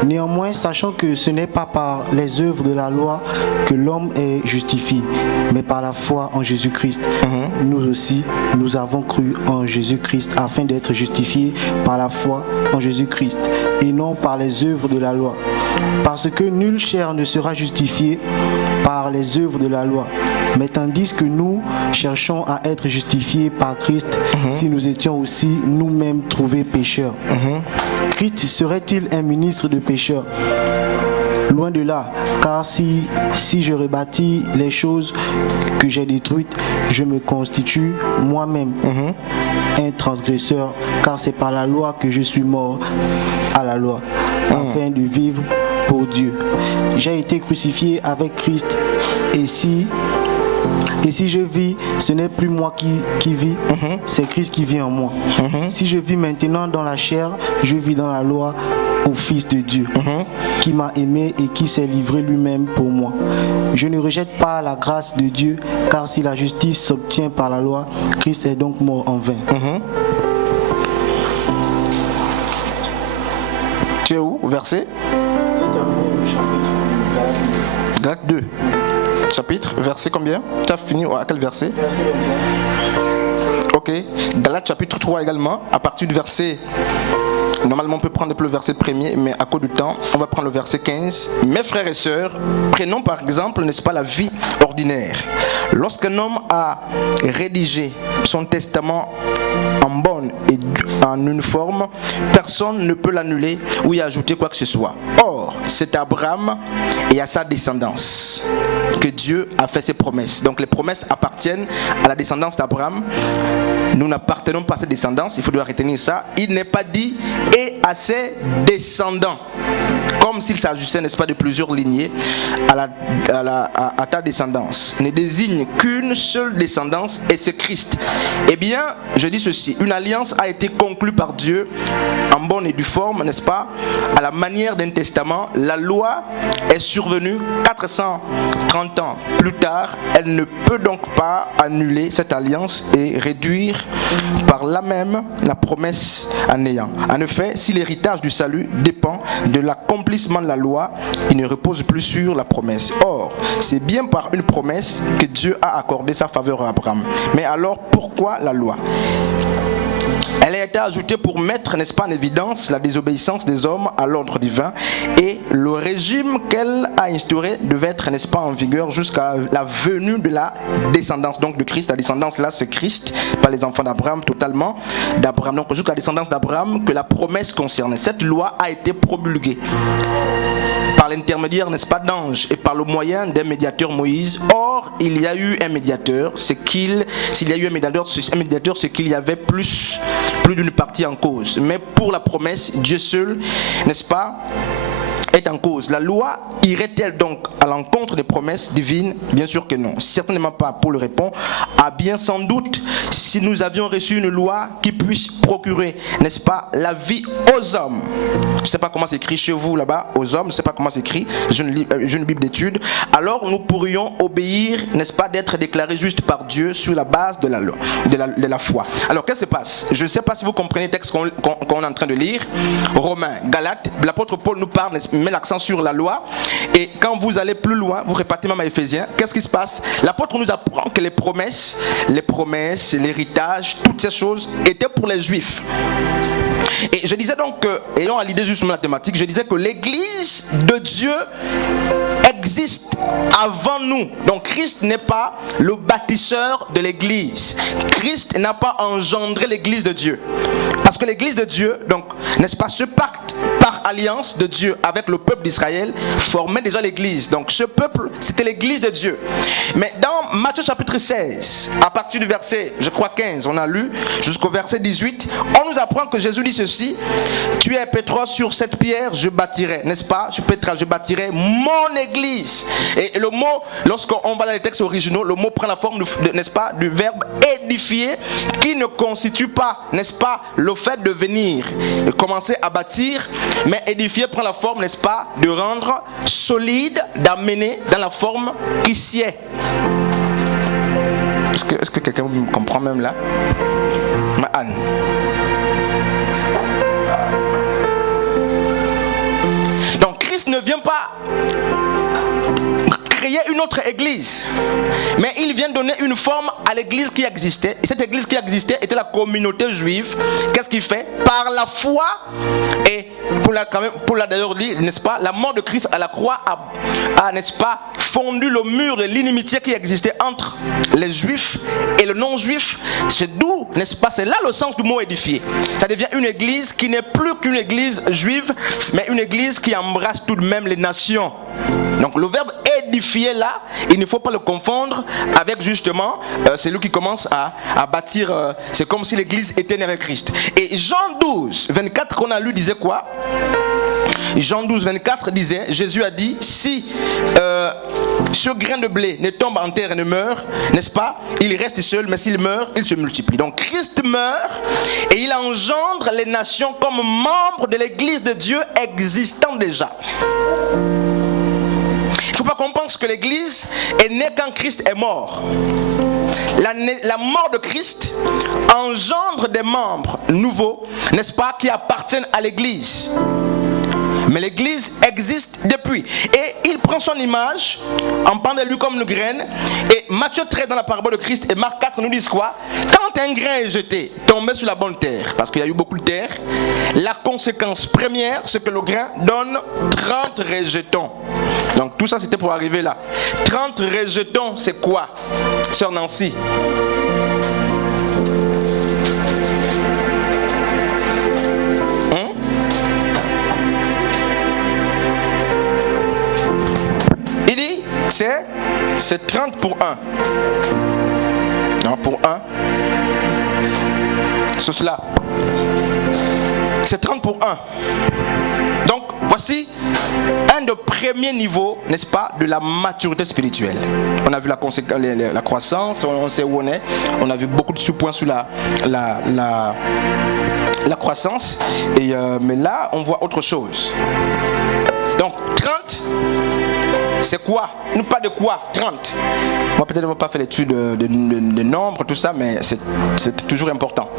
Néanmoins, sachant que ce n'est pas par les œuvres de la loi que l'homme est justifié, mais par la foi en Jésus-Christ. Nous aussi, nous avons cru en Jésus-Christ afin d'être justifiés par la foi en Jésus-Christ et non par les œuvres de la loi. Parce que nulle chair ne sera justifiée par les œuvres de la loi. Mais tandis que nous cherchons à être justifiés par Christ, si nous étions aussi nous-mêmes trouvés pécheurs. Christ serait-il un ministre de pécheurs? Loin de là, car si je rebâtis les choses que j'ai détruites, je me constitue moi-même un transgresseur, car c'est par la loi que je suis mort à la loi, afin de vivre pour Dieu. J'ai été crucifié avec Christ, et si je vis, ce n'est plus moi qui vis, c'est Christ qui vit en moi. Si je vis maintenant dans la chair, je vis dans la loi au Fils de Dieu, qui m'a aimé et qui s'est livré lui-même pour moi. Je ne rejette pas la grâce de Dieu, car si la justice s'obtient par la loi, Christ est donc mort en vain. Tu es où, verset? Galates 2. Chapitre, verset combien? Tu as fini à quel verset? Ok. Galates chapitre 3 également, à partir du verset... Normalement on peut prendre le verset premier, mais à cause du temps, on va prendre le verset 15. Mes frères et sœurs, prenons par exemple, n'est-ce pas, la vie ordinaire. Lorsqu'un homme a rédigé son testament en bonne et en une forme, personne ne peut l'annuler ou y ajouter quoi que ce soit. Or, c'est à Abraham et à sa descendance que Dieu a fait ses promesses. Donc les promesses appartiennent à la descendance d'Abraham. Nous n'appartenons pas à cette descendance, il faut retenir ça. Il n'est pas dit et à ses descendants, comme s'il s'agissait, n'est-ce pas, de plusieurs lignées à ta descendance. Ne désigne qu'une seule descendance et c'est Christ. Eh bien, je dis ceci, une alliance a été conclue par Dieu en bonne et due forme, n'est-ce pas, à la manière d'un testament. La loi est survenue 430 ans plus tard. Elle ne peut donc pas annuler cette alliance et réduire par là même la promesse à néant. En effet, si l'héritage du salut dépend de l'accomplissement de la loi, il ne repose plus sur la promesse. Or, c'est bien par une promesse que Dieu a accordé sa faveur à Abraham. Mais alors, pourquoi la loi? Elle a été ajoutée pour mettre, n'est-ce pas, en évidence la désobéissance des hommes à l'ordre divin, et le régime qu'elle a instauré devait être, n'est-ce pas, en vigueur jusqu'à la venue de la descendance, donc de Christ. La descendance là, c'est Christ, pas les enfants d'Abraham, totalement d'Abraham. Donc jusqu'à la descendance d'Abraham que la promesse concernait. Cette loi a été promulguée par l'intermédiaire, n'est-ce pas, d'anges et par le moyen d'un médiateur, Moïse. Or, il y a eu un médiateur, s'il y a eu un médiateur, c'est qu'il y avait plus d'une partie en cause. Mais pour la promesse, Dieu seul, n'est-ce pas, est en cause. La loi irait-elle donc à l'encontre des promesses divines? Bien sûr que non. Certainement pas. Pour le répondre, bien sans doute, si nous avions reçu une loi qui puisse procurer, n'est-ce pas, la vie aux hommes. Je ne sais pas comment c'est écrit chez vous là-bas, aux hommes, je ne sais pas comment c'est écrit, j'ai une Bible d'études. Alors nous pourrions obéir, n'est-ce pas, d'être déclarés justes par Dieu sur la base de la loi, de la foi. Alors qu'est-ce qui se passe? Je ne sais pas si vous comprenez le texte qu'on est en train de lire. Romains, Galates, l'apôtre Paul nous parle, met l'accent sur la loi, et quand vous allez plus loin, vous repartez même à Éphésiens, qu'est-ce qui se passe? L'apôtre nous apprend que les promesses, l'héritage, toutes ces choses étaient pour les Juifs. Et je disais donc que, ayant à l'idée justement la thématique, je disais que l'église de Dieu existe avant nous. Donc Christ n'est pas le bâtisseur de l'église. Christ n'a pas engendré l'église de Dieu. Parce que l'église de Dieu, donc, n'est-ce pas, ce pacte par alliance de Dieu avec le peuple d'Israël formait déjà l'église. Donc ce peuple, c'était l'église de Dieu. Mais dans Matthieu chapitre 16, à partir du verset, je crois 15, on a lu, jusqu'au verset 18, on nous apprend que Jésus dit ceci: tu es Pétros, sur cette pierre je bâtirai, n'est-ce pas, sur Pétra je bâtirai mon église. Et le mot, lorsqu'on va dans les textes originaux, le mot prend la forme, n'est-ce pas, du verbe édifier, qui ne constitue pas, n'est-ce pas, le fait de venir, de commencer à bâtir, mais édifier prend la forme, n'est-ce pas, de rendre solide, d'amener dans la forme qui sied. Est-ce que quelqu'un me comprend même là? Ma Anne. Donc Christ ne vient pas créer une autre église, mais il vient donner une forme à l'église qui existait. Et cette église qui existait était la communauté juive. Qu'est-ce qu'il fait? Par la foi, et pour la d'ailleurs dit, n'est-ce pas, la mort de Christ à la croix a n'est-ce pas, fondu le mur de l'inimitié qui existait entre les juifs et le non-juif. C'est d'où, n'est-ce pas, c'est là le sens du mot édifier. Ça devient une église qui n'est plus qu'une église juive, mais une église qui embrasse tout de même les nations. Donc le verbe édifier là, il ne faut pas le confondre avec justement celui qui commence à bâtir, c'est comme si l'église était née avec Christ. Et Jean 12, 24 qu'on a lu disait quoi? Jean 12, 24 disait, Jésus a dit, si ce grain de blé ne tombe en terre et ne meurt, n'est-ce pas, il reste seul, mais s'il meurt, il se multiplie. Donc Christ meurt et il engendre les nations comme membres de l'église de Dieu existant déjà. Il ne faut pas qu'on pense que l'église est née quand Christ est mort. La mort de Christ engendre des membres nouveaux, n'est-ce pas, qui appartiennent à l'église. Mais l'église existe depuis. Et il prend son image, en parlant de lui comme une graine. Et Matthieu 13 dans la parabole de Christ et Marc 4 nous disent quoi? Quand un grain est jeté, tombé sur la bonne terre, parce qu'il y a eu beaucoup de terre, la conséquence première, c'est que le grain donne 30 rejetons. Donc tout ça c'était pour arriver là. 30 rejetons, c'est quoi, sœur Nancy? Il dit, c'est 30 pour 1. Non, pour 1. C'est cela. C'est 30 pour 1. Donc, voici un des premiers niveaux, n'est-ce pas, de la maturité spirituelle. On a vu la croissance, on sait où on est. On a vu beaucoup de sous-points sur la croissance. Mais là, on voit autre chose. Donc, 30, c'est quoi? Nous pas de quoi? 30. Moi, peut-être, on ne va pas faire l'étude de nombre, tout ça, mais c'est toujours important.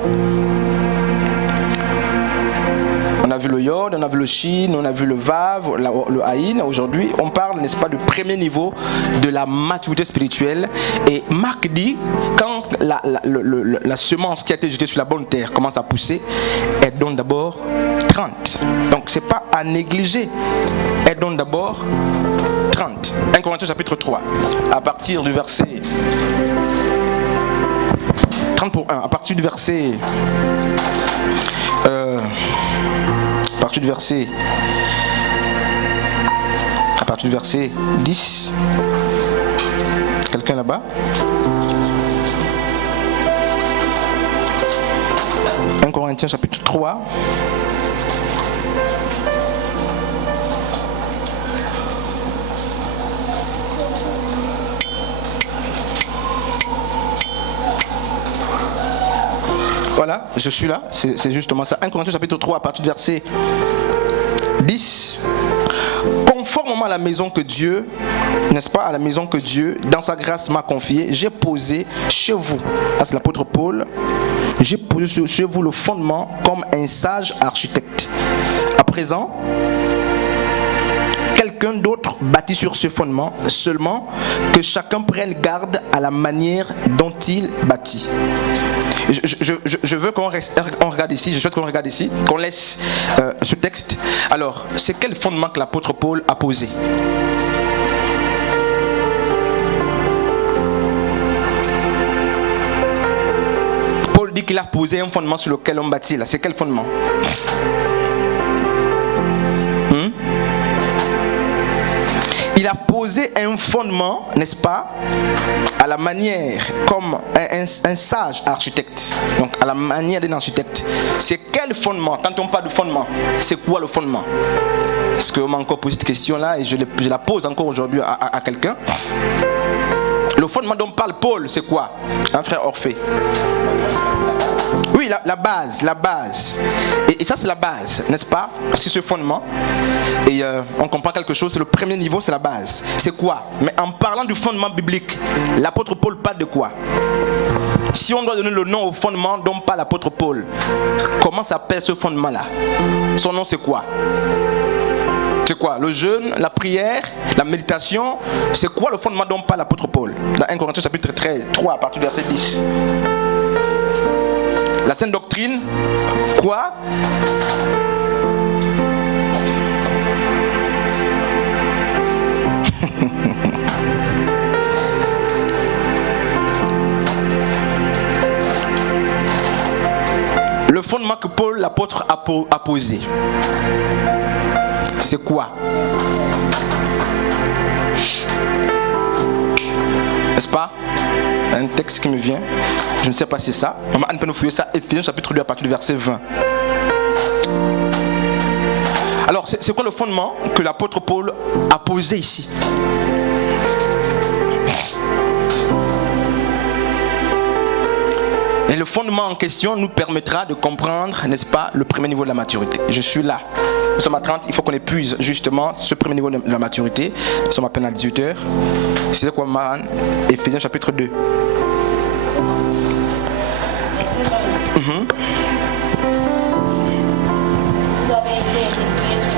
a vu le yod, on a vu le shin, on a vu le vav, le haïn. Aujourd'hui, on parle, n'est-ce pas, du premier niveau de la maturité spirituelle. Et Marc dit, quand la semence qui a été jetée sur la bonne terre commence à pousser, elle donne d'abord 30. Donc, c'est pas à négliger. Elle donne d'abord 30. 1 Corinthiens chapitre 3, à partir du verset 30 pour 1, à partir du verset 10. Quelqu'un là-bas? 1 Corinthiens chapitre 3. Voilà, je suis là, c'est justement ça. 1 Corinthiens chapitre 3, à partir du verset 10. Conformément à la maison que Dieu, n'est-ce pas, à la maison que Dieu, dans sa grâce, m'a confiée, j'ai posé chez vous, là c'est l'apôtre Paul, j'ai posé chez vous le fondement comme un sage architecte. À présent, quelqu'un d'autre bâtit sur ce fondement, seulement que chacun prenne garde à la manière dont il bâtit. Je veux qu'on regarde ici, je souhaite qu'on regarde ici, qu'on laisse ce texte. Alors, c'est quel fondement que l'apôtre Paul a posé? Paul dit qu'il a posé un fondement sur lequel on bâtit là. C'est quel fondement? Il a posé un fondement, n'est-ce pas, à la manière, comme un sage architecte. Donc, à la manière d'un architecte. C'est quel fondement? Quand on parle de fondement, c'est quoi le fondement? Est-ce qu'on m'a encore posé cette question-là et je la pose encore aujourd'hui à quelqu'un? Le fondement dont parle Paul, c'est quoi? Un frère Orphée. Oui, la base. Et ça, c'est la base, n'est-ce pas? C'est ce fondement. Et on comprend quelque chose, c'est le premier niveau, c'est la base. C'est quoi? Mais en parlant du fondement biblique, l'apôtre Paul parle de quoi? Si on doit donner le nom au fondement dont parle l'apôtre Paul, comment s'appelle ce fondement-là? Son nom, c'est quoi? C'est quoi? Le jeûne, la prière, la méditation? C'est quoi le fondement dont parle l'apôtre Paul? Dans 1 Corinthiens chapitre 3, à partir du verset 10. La sainte doctrine, quoi? Le fondement que Paul l'apôtre a posé, c'est quoi? N'est-ce pas? Un texte qui me vient, je ne sais pas si c'est ça. Maman Anne peut nous fouiller ça, Éphésiens chapitre 2 à partir du verset 20. Alors, c'est quoi le fondement que l'apôtre Paul a posé ici? Et le fondement en question nous permettra de comprendre, n'est-ce pas, le premier niveau de la maturité. Je suis là. Nous sommes à 30, il faut qu'on épuise justement ce premier niveau de la maturité. Nous sommes à peine à 18h. C'est quoi, Maran? Éphésiens chapitre 2.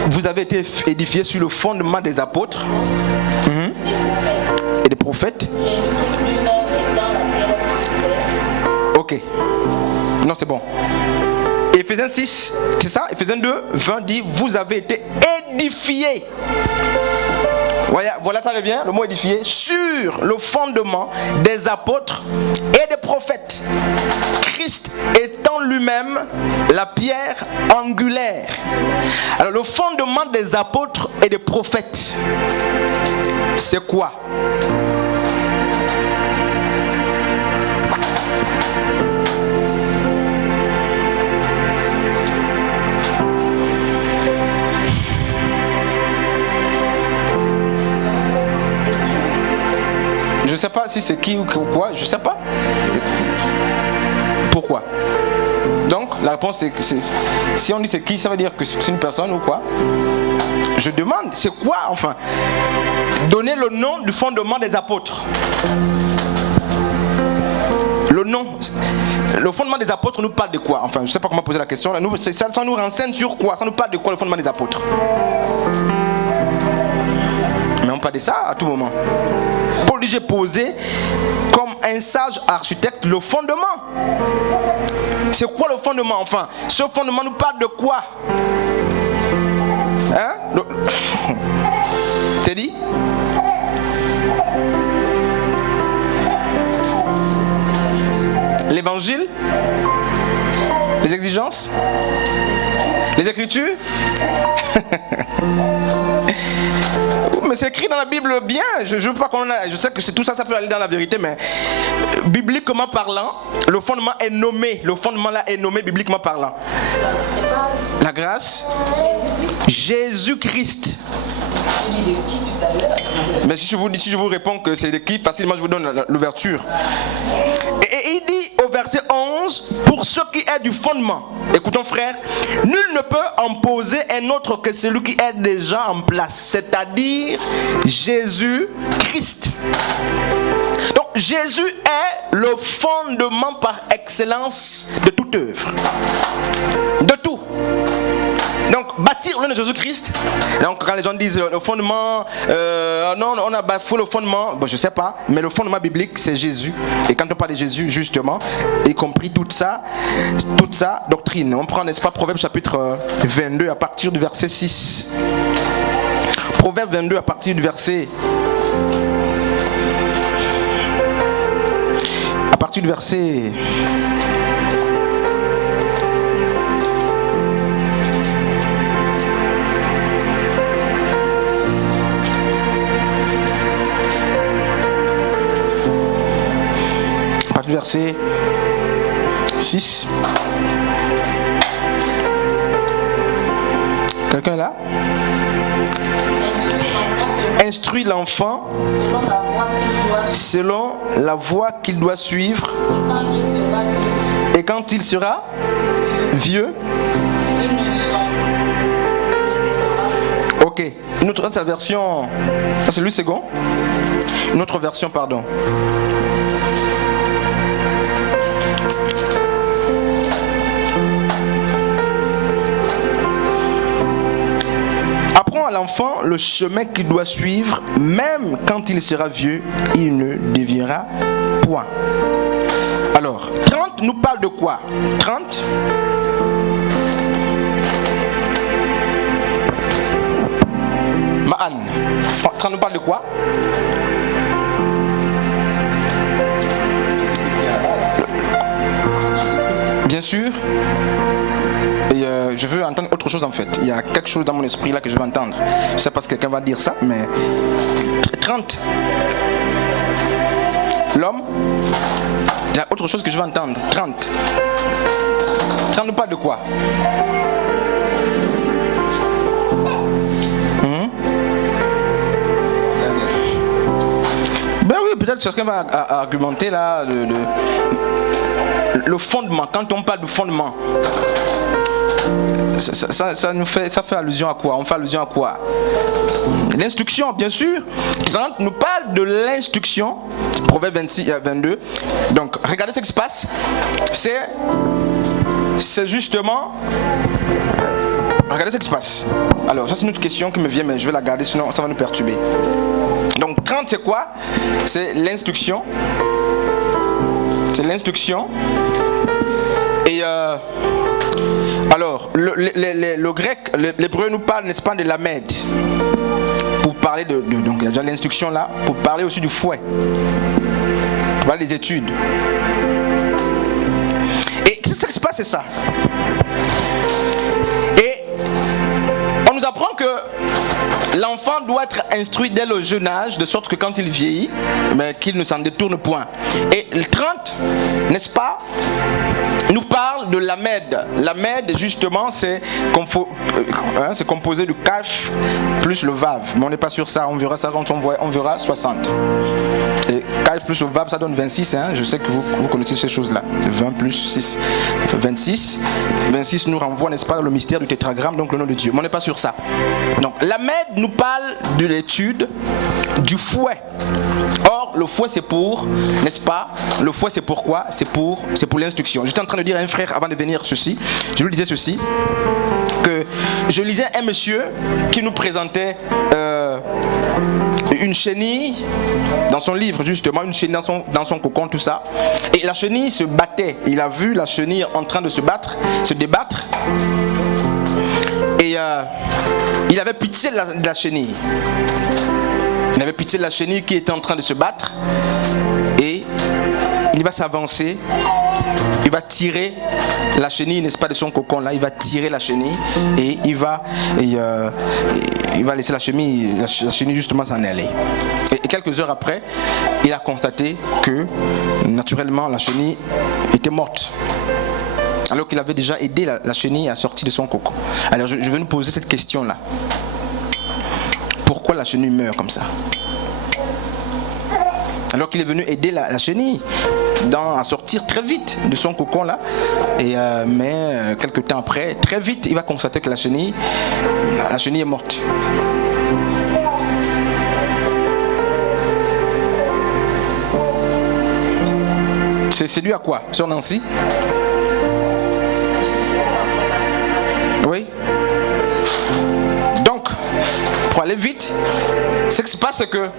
Vous avez été édifiés sur le fondement des apôtres et des prophètes. Ok. Non, c'est bon. Éphésiens 6, c'est ça? Éphésiens 2, 20 dit, vous avez été édifiés. Voilà, ça revient, le mot édifié, sur le fondement des apôtres et des prophètes. Christ étant lui-même la pierre angulaire. Alors, le fondement des apôtres et des prophètes, c'est quoi? Je ne sais pas si c'est qui ou quoi, je ne sais pas. Pourquoi? Donc, la réponse c'est que si on dit c'est qui, ça veut dire que c'est une personne ou quoi? Je demande, c'est quoi enfin? Donner le nom du fondement des apôtres. Le nom. le fondement des apôtres nous parle de quoi? Enfin, je ne sais pas comment poser la question. Ça nous renseigne sur quoi? Ça nous parle de quoi, le fondement des apôtres? Mais on parle de ça à tout moment. Paul dit, j'ai posé comme un sage architecte le fondement. C'est quoi le fondement? Enfin, ce fondement nous parle de quoi? Hein? T'es dit? L'évangile? Les exigences? Les Écritures? Mais c'est écrit dans la Bible bien. Je veux pas qu'on je sais que tout ça, ça peut aller dans la vérité, mais bibliquement parlant, le fondement est nommé. Le fondement là est nommé bibliquement parlant. La grâce? Jésus-Christ. Mais si je vous réponds que c'est de qui, facilement je vous donne l'ouverture. Et il dit au verset 11, pour ce qui est du fondement, écoutons frère, nul ne peut en poser un autre que celui qui est déjà en place, c'est-à-dire Jésus-Christ. Donc Jésus est le fondement par excellence de toute œuvre, de tout. Donc bâtir le nom de Jésus-Christ. Donc quand les gens disent le fondement, non, on a bafoué le fondement, bon, je sais pas, mais le fondement biblique c'est Jésus. Et quand on parle de Jésus justement, y compris toute sa doctrine. On prend, n'est-ce pas, Proverbe chapitre 22 à partir du verset 6. Proverbe 22 à partir du verset... À partir du verset... Verset 6. Quelqu'un est là? Instruis l'enfant selon la voie qu'il doit suivre. Et quand il sera vieux, ok. Une autre, c'est la version. C'est Louis II. Une autre version, pardon. Apprends à l'enfant le chemin qu'il doit suivre, même quand il sera vieux, il ne déviera point. Alors, 30 nous parle de quoi? 30. Ma'an. 30 nous parle de quoi? Bien sûr. Et je veux entendre autre chose en fait. Il y a quelque chose dans mon esprit là que je veux entendre. Je ne sais pas si quelqu'un va dire ça, mais 30. L'homme. Il y a autre chose que je veux entendre. 30. 30 nous parle de quoi? Ben oui, peut-être quelqu'un va argumenter là le fondement. Quand on parle du fondement, ça fait allusion à quoi? On fait allusion à quoi? L'instruction, bien sûr. 30 nous parle de l'instruction. Proverbe 22. Donc, regardez ce qui se passe. C'est justement... Regardez ce qui se passe. Alors, ça c'est une autre question qui me vient, mais je vais la garder, sinon ça va nous perturber. Donc, 30 c'est quoi? C'est l'instruction. C'est l'instruction. Et alors, le grec, l'hébreu nous parle, n'est-ce pas, de la Mède. Pour parler donc il y a déjà l'instruction là, pour parler aussi du fouet. Pour parler des études. Et ce qui se passe, c'est ça. Et on nous apprend que l'enfant doit être instruit dès le jeune âge, de sorte que quand il vieillit, mais qu'il ne s'en détourne point. Et le 30, n'est-ce pas, nous parle de la Mède. La Mède, justement, c'est composé du kaf plus le vav. Mais on n'est pas sur ça, on verra ça quand on verra 60. Et kaf plus le vav, ça donne 26. Hein. Je sais que vous connaissez ces choses-là. 20 plus 6, 26. 26 nous renvoie, n'est-ce pas, le mystère du tétragramme, donc le nom de Dieu. Mais on n'est pas sur ça. Donc, la Mède nous parle de l'étude du fouet. Or, Alors, le fouet, c'est pour, n'est-ce pas? Le fouet, c'est pourquoi? C'est pour l'instruction. J'étais en train de dire à un frère avant de venir ceci, je lui disais ceci, que je lisais un monsieur qui nous présentait une chenille dans son livre, justement, une chenille dans son cocon, tout ça. Et la chenille se battait. Il a vu la chenille en train de se débattre. Et il avait pitié de la chenille. Il avait pitié de la chenille qui était en train de se battre. Et il va s'avancer. Il va tirer la chenille, n'est-ce pas, de son cocon là. Il va tirer la chenille et il va laisser la chenille justement s'en aller. Et quelques heures après, il a constaté que naturellement la chenille était morte. Alors qu'il avait déjà aidé la chenille à sortir de son cocon. Alors je vais nous poser cette question là. Pourquoi la chenille meurt comme ça? Alors qu'il est venu aider la chenille à sortir très vite de son cocon là. Mais quelques temps après, très vite, il va constater que la chenille est morte. C'est dû à quoi, Sœur Nancy? Oui. Donc, pour aller vite, ce qui se passe, c'est que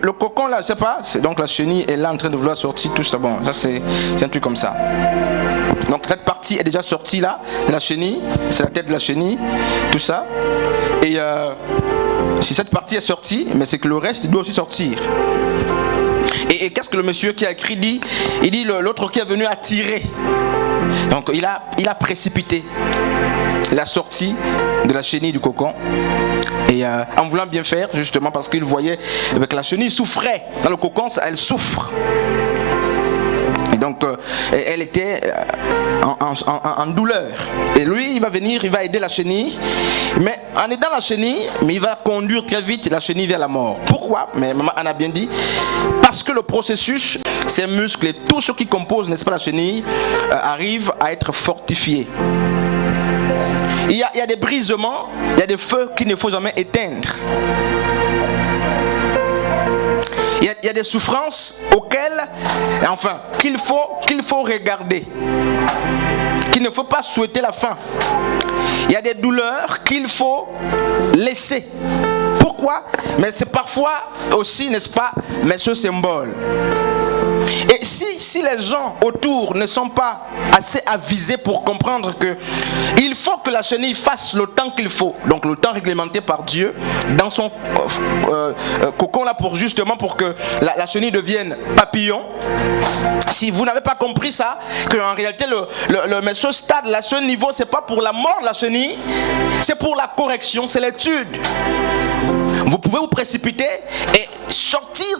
le cocon là, je sais pas, donc la chenille est là en train de vouloir sortir, tout ça. Bon, ça c'est un truc comme ça. Donc cette partie est déjà sortie là, de la chenille, c'est la tête de la chenille, tout ça. Et si cette partie est sortie, mais c'est que le reste doit aussi sortir. Et qu'est-ce que le monsieur qui a écrit dit? Il dit l'autre qui est venu a tiré. Donc il a précipité la sortie de la chenille du cocon. Et en voulant bien faire, justement parce qu'il voyait que la chenille souffrait. Dans le cocon, elle souffre. Et donc, elle était en douleur. Et lui, il va venir, il va aider la chenille. Mais en aidant la chenille, il va conduire très vite la chenille vers la mort. Pourquoi? Mais maman en a bien dit. Parce que le processus, ces muscles et tout ce qui compose, n'est-ce pas, la chenille, arrive à être fortifié. Il y a des brisements, il y a des feux qu'il ne faut jamais éteindre. Il y a des souffrances auxquelles, enfin, qu'il faut regarder. Qu'il ne faut pas souhaiter la fin. Il y a des douleurs qu'il faut laisser. Pourquoi? Mais c'est parfois aussi, n'est-ce pas, mais ce symbole. Et si les gens autour ne sont pas assez avisés pour comprendre que il faut que la chenille fasse le temps qu'il faut, donc le temps réglementé par Dieu dans son cocon là pour que la chenille devienne papillon. Si vous n'avez pas compris ça, qu'en réalité mais ce stade là, ce niveau, c'est pas pour la mort de la chenille, c'est pour la correction, c'est l'étude. Vous pouvez vous précipiter et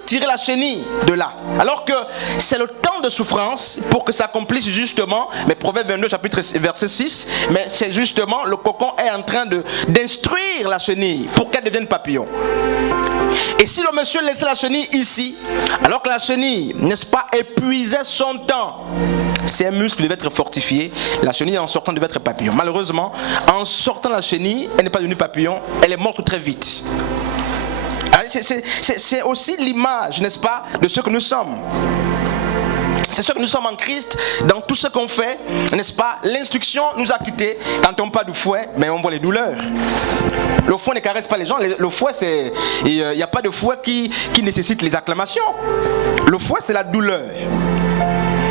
tirer la chenille de là. Alors que c'est le temps de souffrance pour que ça accomplisse justement, mais Proverbe 22, chapitre verset 6, mais c'est justement le cocon est en train d'instruire la chenille pour qu'elle devienne papillon. Et si le monsieur laissait la chenille ici, alors que la chenille, n'est-ce pas, épuisait son temps, ses muscles devaient être fortifiés, la chenille en sortant devait être papillon. Malheureusement, en sortant la chenille, elle n'est pas devenue papillon, elle est morte très vite. C'est aussi l'image, n'est-ce pas, de ce que nous sommes. C'est ce que nous sommes en Christ, dans tout ce qu'on fait, n'est-ce pas? L'instruction nous a quittés. Quand on parle du fouet, mais on voit les douleurs. Le fouet ne caresse pas les gens. Le fouet, il n'y a pas de fouet qui nécessite les acclamations. Le fouet, c'est la douleur.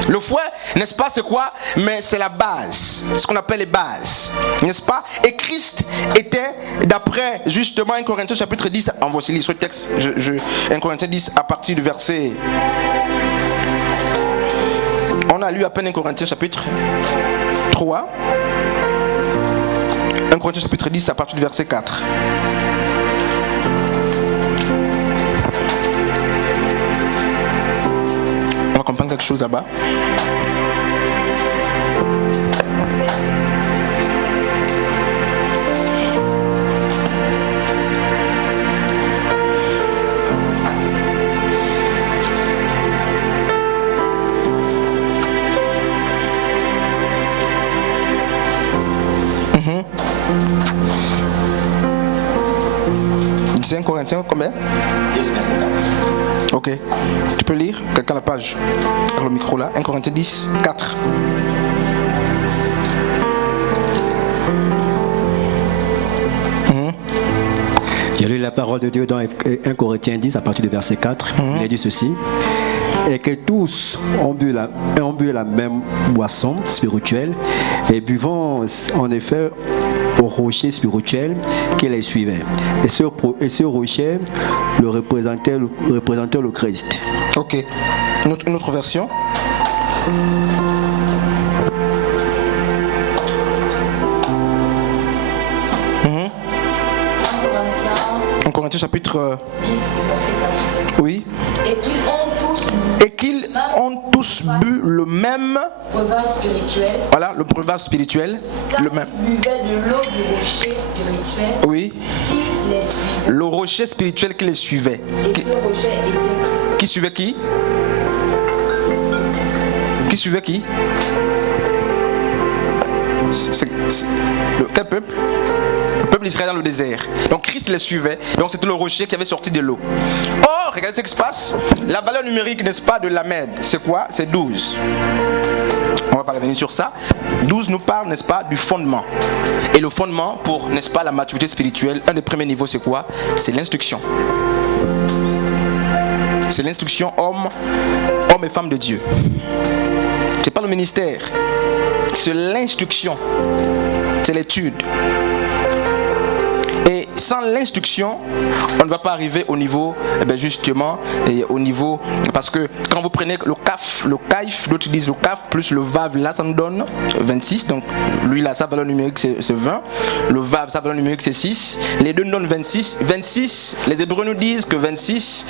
Le fouet, n'est-ce pas, c'est quoi? Mais c'est la base, ce qu'on appelle les bases, n'est-ce pas? Et Christ était, d'après justement 1 Corinthiens chapitre 10, on va aussi lire ce texte, 1 Corinthiens 10 à partir du verset... On a lu à peine 1 Corinthiens chapitre 3, 1 Corinthiens chapitre 10 à partir du verset 4. On va comprendre quelque chose là-bas. C'est 1 Corinthiens combien? 10, verset 4. Ok. Tu peux lire? Quelqu'un la page? Avec le micro là. 1 Corinthiens 10, 4. J'ai lu la parole de Dieu dans 1 Corinthiens 10 à partir du verset 4. Il est dit ceci. Et que tous ont bu la même boisson spirituelle et buvant en effet au rocher spirituel qui les suivait. Et ce rocher le représentait le Christ. Ok. Une autre version. 1 Corinthiens chapitre 10, verset 4. oui. Et qu'ils ont tous bu le même breuvage spirituel. Voilà, le breuvage spirituel. Car Le même. ils buvaient de l'eau du rocher spirituel Oui. qui les suivait. Le rocher spirituel qui les suivait. Et ce rocher était Christ. Qui suivait qui? Qui suivait qui? Quel peuple? Le peuple d'Israël dans le désert. Donc Christ les suivait. Donc c'était le rocher qui avait sorti de l'eau. Or, regardez ce qui se passe. La valeur numérique, n'est-ce pas, de l'Amed, c'est quoi? C'est 12. On va pas revenir sur ça. 12 nous parle, n'est-ce pas, du fondement. Et le fondement pour, n'est-ce pas, la maturité spirituelle, un des premiers niveaux, c'est quoi? C'est l'instruction. C'est l'instruction homme et femme de Dieu. C'est pas le ministère. C'est l'instruction. C'est l'étude. Et sans l'instruction, on ne va pas arriver au niveau, justement, au niveau, parce que quand vous prenez le kaif, d'autres disent le kaf plus le vav, là ça nous donne 26, donc lui là sa valeur numérique c'est 20, le vav sa valeur numérique c'est 6, les deux nous donnent 26, les Hébreux nous disent que 26,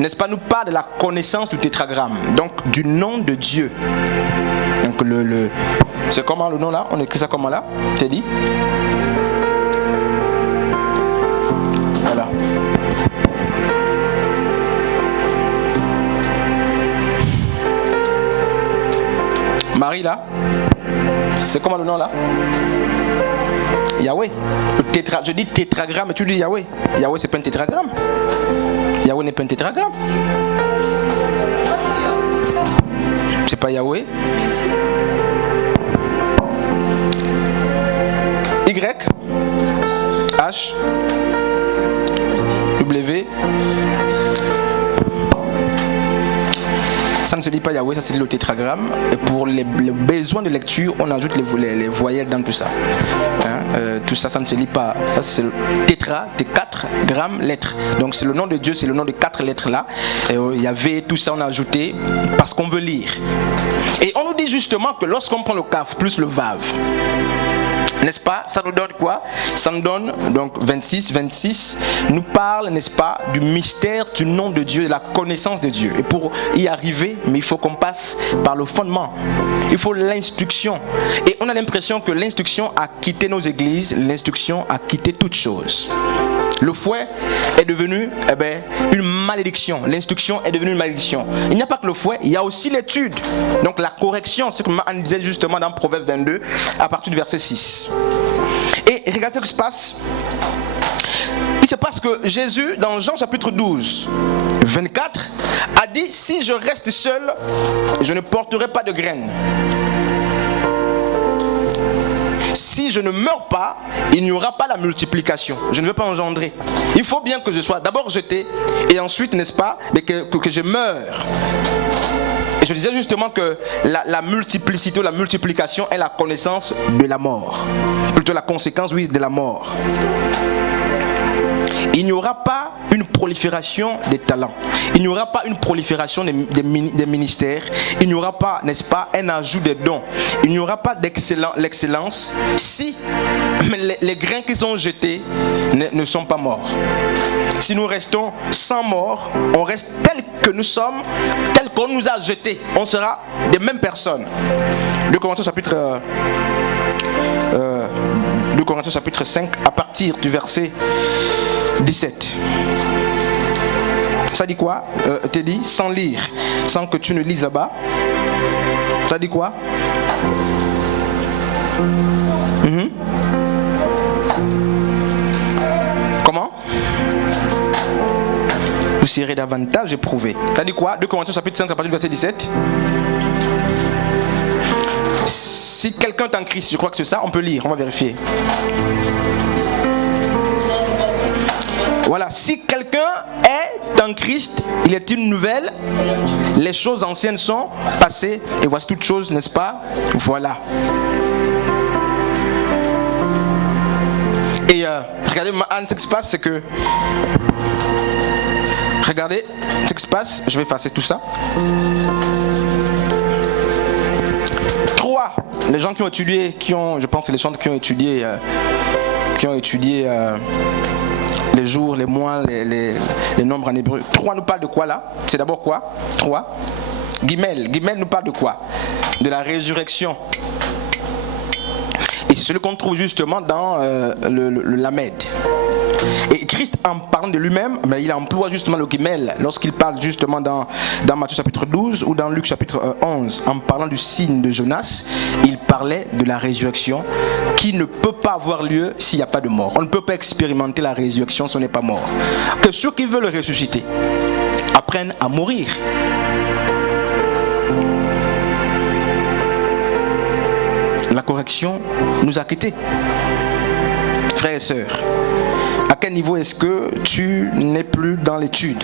n'est-ce pas, nous parle de la connaissance du tétragramme, donc du nom de Dieu. Donc c'est comment le nom là? On écrit ça comment là? T'es dit? Voilà. Marie là, c'est comment le nom là? Yahweh. Je dis tétragramme et tu dis Yahweh. Yahweh c'est pas un tétragramme. Yahweh n'est pas un tétragramme. C'est pas Yahweh. Y H W. Ça ne se dit pas Yahweh, ça c'est le tétragramme. Et pour les besoins de lecture, on ajoute les voyelles dans tout ça. Tout ça, ça ne se lit pas. Ça c'est le tétra, c'est 4 grammes lettres. Donc c'est le nom de Dieu, c'est le nom de 4 lettres là. Et il y avait tout ça, on a ajouté parce qu'on veut lire. Et on nous dit justement que lorsqu'on prend le kaf plus le vav, n'est-ce pas, ça nous donne quoi? Ça nous donne donc 26 nous parle, n'est-ce pas, du mystère du nom de Dieu, de la connaissance de Dieu. Et pour y arriver, mais il faut qu'on passe par le fondement. Il faut l'instruction. Et on a l'impression que l'instruction a quitté nos églises, l'instruction a quitté toute chose. Le fouet est devenu une malédiction. L'instruction est devenue une malédiction. Il n'y a pas que le fouet, il y a aussi l'étude. Donc la correction, c'est ce que Maan disait justement dans Proverbe 22, à partir du verset 6. Et regardez ce qui se passe. Il se passe que Jésus, dans Jean chapitre 12, 24, a dit, si je reste seul, je ne porterai pas de graines. Si je ne meurs pas, il n'y aura pas la multiplication. Je ne veux pas engendrer. Il faut bien que je sois d'abord jeté et ensuite, n'est-ce pas, mais que je meure. Et je disais justement que la multiplicité ou la multiplication est la connaissance de la mort. Plutôt la conséquence, oui, de la mort. Il n'y aura pas une prolifération des talents. Il n'y aura pas une prolifération des ministères. Il n'y aura pas, n'est-ce pas, un ajout des dons. Il n'y aura pas l'excellence si les grains qui sont jetés ne sont pas morts. Si nous restons sans mort, on reste tel que nous sommes, tel qu'on nous a jetés. On sera des mêmes personnes. 2 Corinthiens chapitre 5, à partir du verset 17. Ça dit quoi? T'es dit sans lire, sans que tu ne lises là-bas. Ça dit quoi? Comment? vous serez davantage éprouvés. Ça dit quoi? 2 Corinthiens chapitre 5, à partir du verset 17. Si quelqu'un est en Christ, je crois que c'est ça, on peut lire, on va vérifier. Voilà, si quelqu'un est en Christ, il est une nouvelle, les choses anciennes sont passées, et voici toutes choses, n'est-ce pas? Voilà. Et regardez, Anne, ce qui se passe, c'est que... Regardez, ce qui se passe, je vais effacer tout ça. 3, les gens qui ont étudié, je pense que c'est les gens qui ont étudié les jours, les mois, les nombres en hébreu. 3 nous parle de quoi là? C'est d'abord quoi? 3. Guimel nous parle de quoi? De la résurrection. Et c'est celui qu'on trouve justement dans le Lamed. Et Christ, en parlant de lui-même, mais il emploie justement le Guimel lorsqu'il parle justement dans Matthieu chapitre 12 ou dans Luc chapitre 11, en parlant du signe de Jonas, il parlait de la résurrection qui ne peut pas avoir lieu s'il n'y a pas de mort. On ne peut pas expérimenter la résurrection si on n'est pas mort. Que ceux qui veulent ressusciter apprennent à mourir. La correction nous a quittés. Frères et sœurs, à quel niveau est-ce que tu n'es plus dans l'étude?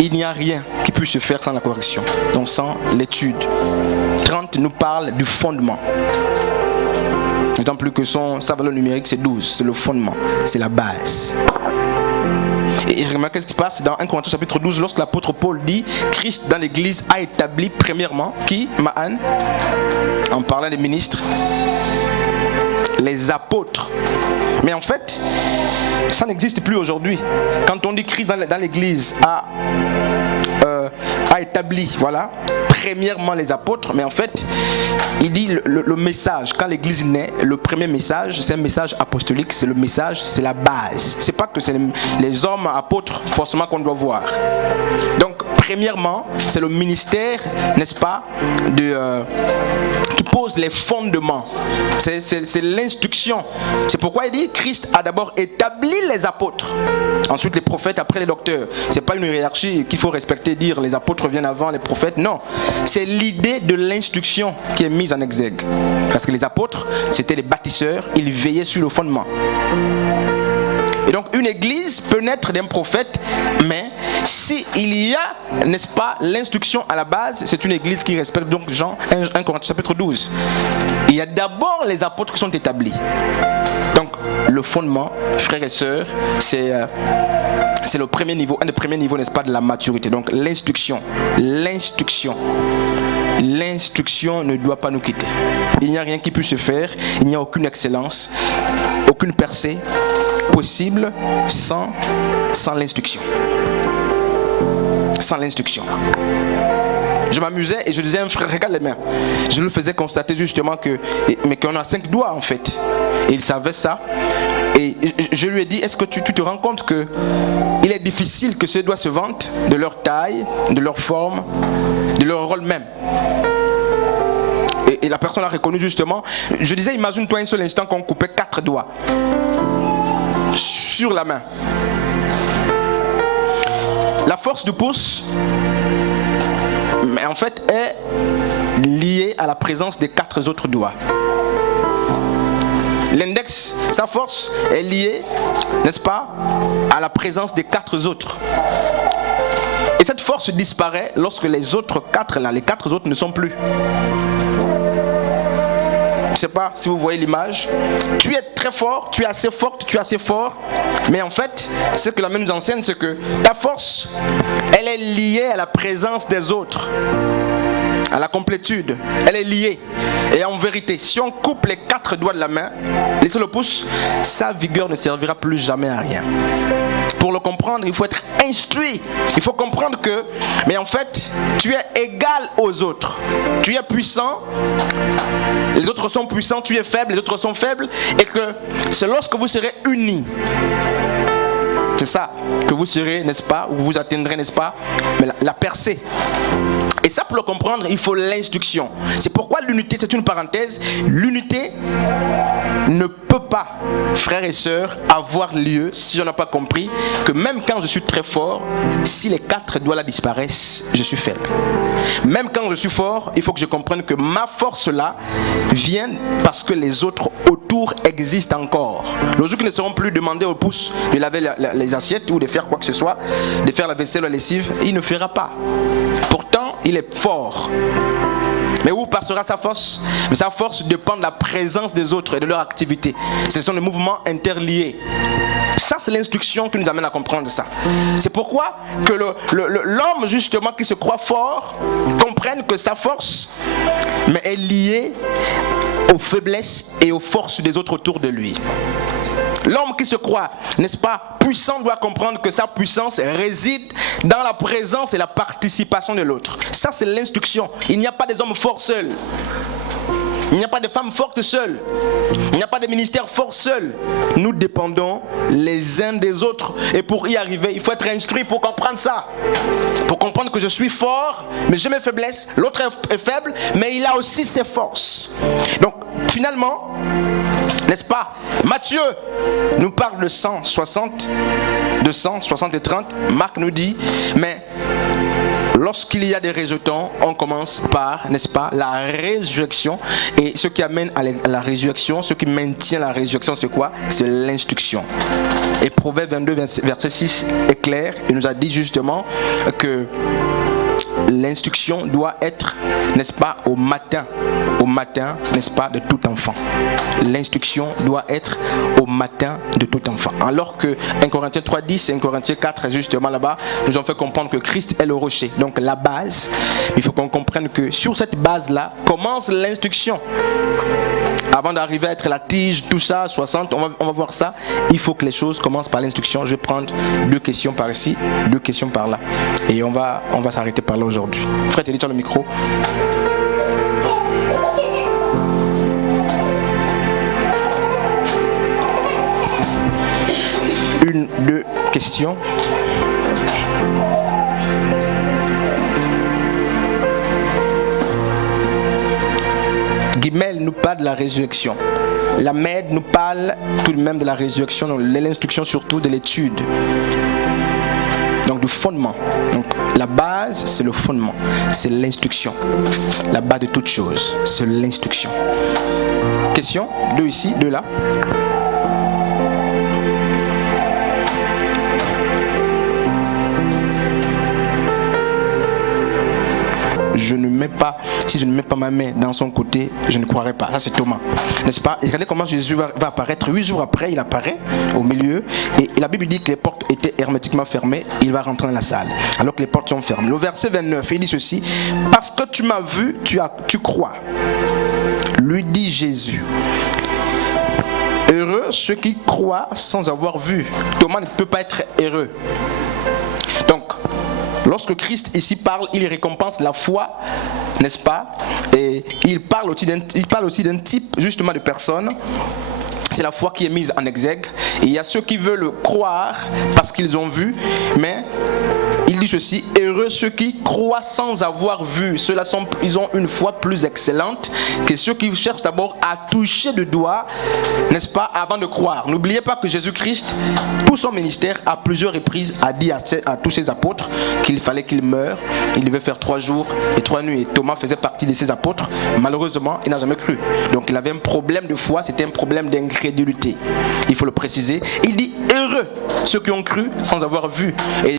Il n'y a rien qui puisse se faire sans la correction, donc sans l'étude. 30 nous parle du fondement. D'autant plus que sa valeur numérique c'est 12, c'est le fondement, c'est la base. Et remarquez ce qui se passe dans 1 Corinthiens chapitre 12, lorsque l'apôtre Paul dit Christ dans l'église a établi premièrement, qui? Ma'an, en parlant des ministres, les apôtres. Mais en fait, ça n'existe plus aujourd'hui. Quand on dit Christ dans l'église a établi, voilà, premièrement les apôtres, mais en fait, il dit le message, quand l'église naît, le premier message, c'est un message apostolique, c'est le message, c'est la base. C'est pas que c'est les hommes apôtres forcément qu'on doit voir. Donc, premièrement, c'est le ministère, n'est-ce pas, qui pose les fondements. C'est l'instruction. C'est pourquoi il dit Christ a d'abord établi les apôtres, ensuite les prophètes, après les docteurs. C'est pas une hiérarchie qu'il faut respecter, dire les apôtres viennent avant les prophètes. Non, c'est l'idée de l'instruction qui est mise en exergue. Parce que les apôtres, c'était les bâtisseurs, ils veillaient sur le fondement. Et donc une église peut naître d'un prophète, mais s'il y a, n'est-ce pas, l'instruction à la base, c'est une église qui respecte donc Jean 1 Corinthiens chapitre 12. Il y a d'abord les apôtres qui sont établis. Donc le fondement, frères et sœurs, c'est le premier niveau, un des premiers niveaux, n'est-ce pas, de la maturité. Donc l'instruction ne doit pas nous quitter. Il n'y a rien qui puisse se faire, il n'y a aucune excellence, aucune percée possible sans l'instruction. Sans l'instruction. Je m'amusais et je disais à un frère, regarde les mains. Je lui faisais constater justement mais qu'on a 5 doigts en fait. Et il savait ça. Et je lui ai dit, est-ce que tu te rends compte que il est difficile que ces doigts se vantent de leur taille, de leur forme, de leur rôle même. Et la personne a reconnu justement. Je disais, imagine-toi un seul instant qu'on coupait 4 doigts sur la main. La force du pouce, mais en fait, est liée à la présence des 4 autres doigts. L'index, sa force est liée, n'est-ce pas, à la présence des 4 autres. Et cette force disparaît lorsque les autres 4 là, les 4 autres ne sont plus. Je ne sais pas si vous voyez l'image. Tu es très fort, tu es assez forte, tu es assez fort. Mais en fait, ce que la Bible nous enseigne, c'est que ta force, elle est liée à la présence des autres. À la complétude. Elle est liée. Et en vérité, si on coupe les 4 doigts de la main, laissez le pouce, sa vigueur ne servira plus jamais à rien. Pour le comprendre, il faut être instruit. Il faut comprendre que, mais en fait, tu es égal aux autres. Tu es puissant, les autres sont puissants, tu es faible, les autres sont faibles, et que c'est lorsque vous serez unis, c'est ça, que vous serez, n'est-ce pas, ou vous atteindrez, n'est-ce pas, mais la percée. Et ça, pour le comprendre, il faut l'instruction. C'est pourquoi l'unité, c'est une parenthèse, l'unité ne peut pas, frères et sœurs, avoir lieu si on n'a pas compris que même quand je suis très fort, si les 4 doigts là disparaissent, je suis faible. Même quand je suis fort, il faut que je comprenne que ma force là vient parce que les autres autour existent encore. Le jour qu'ils ne seront plus demandés au pouce de laver les assiettes ou de faire quoi que ce soit, de faire la vaisselle ou la lessive, il ne fera pas. Pourtant, il est fort. Mais où passera sa force? Mais sa force dépend de la présence des autres et de leur activité. Ce sont des mouvements interliés. Ça, c'est l'instruction qui nous amène à comprendre ça. C'est pourquoi que l'homme, justement, qui se croit fort, comprenne que sa force mais est liée aux faiblesses et aux forces des autres autour de lui. L'homme qui se croit, n'est-ce pas, puissant doit comprendre que sa puissance réside dans la présence et la participation de l'autre. Ça, c'est l'instruction. Il n'y a pas des hommes forts seuls. Il n'y a pas de femmes fortes seules. Il n'y a pas de ministères forts seuls. Nous dépendons les uns des autres. Et pour y arriver, il faut être instruit pour comprendre ça. Pour comprendre que je suis fort, mais j'ai mes faiblesses. L'autre est faible, mais il a aussi ses forces. Donc, finalement, n'est-ce pas, Matthieu nous parle de 160, 200, 60 et 30. Marc nous dit, mais lorsqu'il y a des résultats, on commence par, n'est-ce pas, la résurrection. Et ce qui amène à la résurrection, ce qui maintient la résurrection, c'est quoi? C'est l'instruction. Et Proverbe 22, verset 6 est clair. Il nous a dit justement que l'instruction doit être, n'est-ce pas, au matin, n'est-ce pas, de tout enfant. L'instruction doit être au matin de tout enfant. Alors que 1 Corinthiens 3:10 et 1 Corinthiens 4, justement là-bas, nous ont fait comprendre que Christ est le rocher. Donc la base, il faut qu'on comprenne que sur cette base-là commence l'instruction. Avant d'arriver à être la tige, tout ça, 60, on va voir ça. Il faut que les choses commencent par l'instruction. Je vais prendre 2 questions par ici, 2 questions par là. Et on va s'arrêter par là aujourd'hui. Frère, tu as le micro. Une, 2 questions. Guimel nous parle de la résurrection. La Mède nous parle tout de même de la résurrection, l'instruction surtout de l'étude. Donc du fondement. Donc la base, c'est le fondement, c'est l'instruction. La base de toute chose, c'est l'instruction. Question, 2 ici, 2 là. Si je ne mets pas ma main dans son côté, je ne croirais pas. Ça, c'est Thomas, n'est-ce pas? Et regardez comment Jésus va apparaître. 8 jours après, il apparaît au milieu. Et la Bible dit que les portes étaient hermétiquement fermées. Il va rentrer dans la salle, alors que les portes sont fermées. Le verset 29, il dit ceci: parce que tu m'as vu, tu crois. Lui dit Jésus. Heureux ceux qui croient sans avoir vu. Thomas ne peut pas être heureux. Donc, lorsque Christ ici parle, il récompense la foi, n'est-ce pas? Et il parle aussi d'un type justement de personnes. C'est la foi qui est mise en exergue. Et il y a ceux qui veulent croire parce qu'ils ont vu, mais il dit ceci: heureux ceux qui croient sans avoir vu. Ceux-là ils ont une foi plus excellente que ceux qui cherchent d'abord à toucher du doigt, n'est-ce pas, avant de croire. N'oubliez pas que Jésus-Christ, tout son ministère, à plusieurs reprises, a dit à tous ses apôtres qu'il fallait qu'il meure. Il devait faire 3 jours et 3 nuits. Et Thomas faisait partie de ses apôtres. Malheureusement, il n'a jamais cru. Donc il avait un problème de foi, c'était un problème d'incrédulité. Il faut le préciser. Il dit heureux ceux qui ont cru sans avoir vu. Et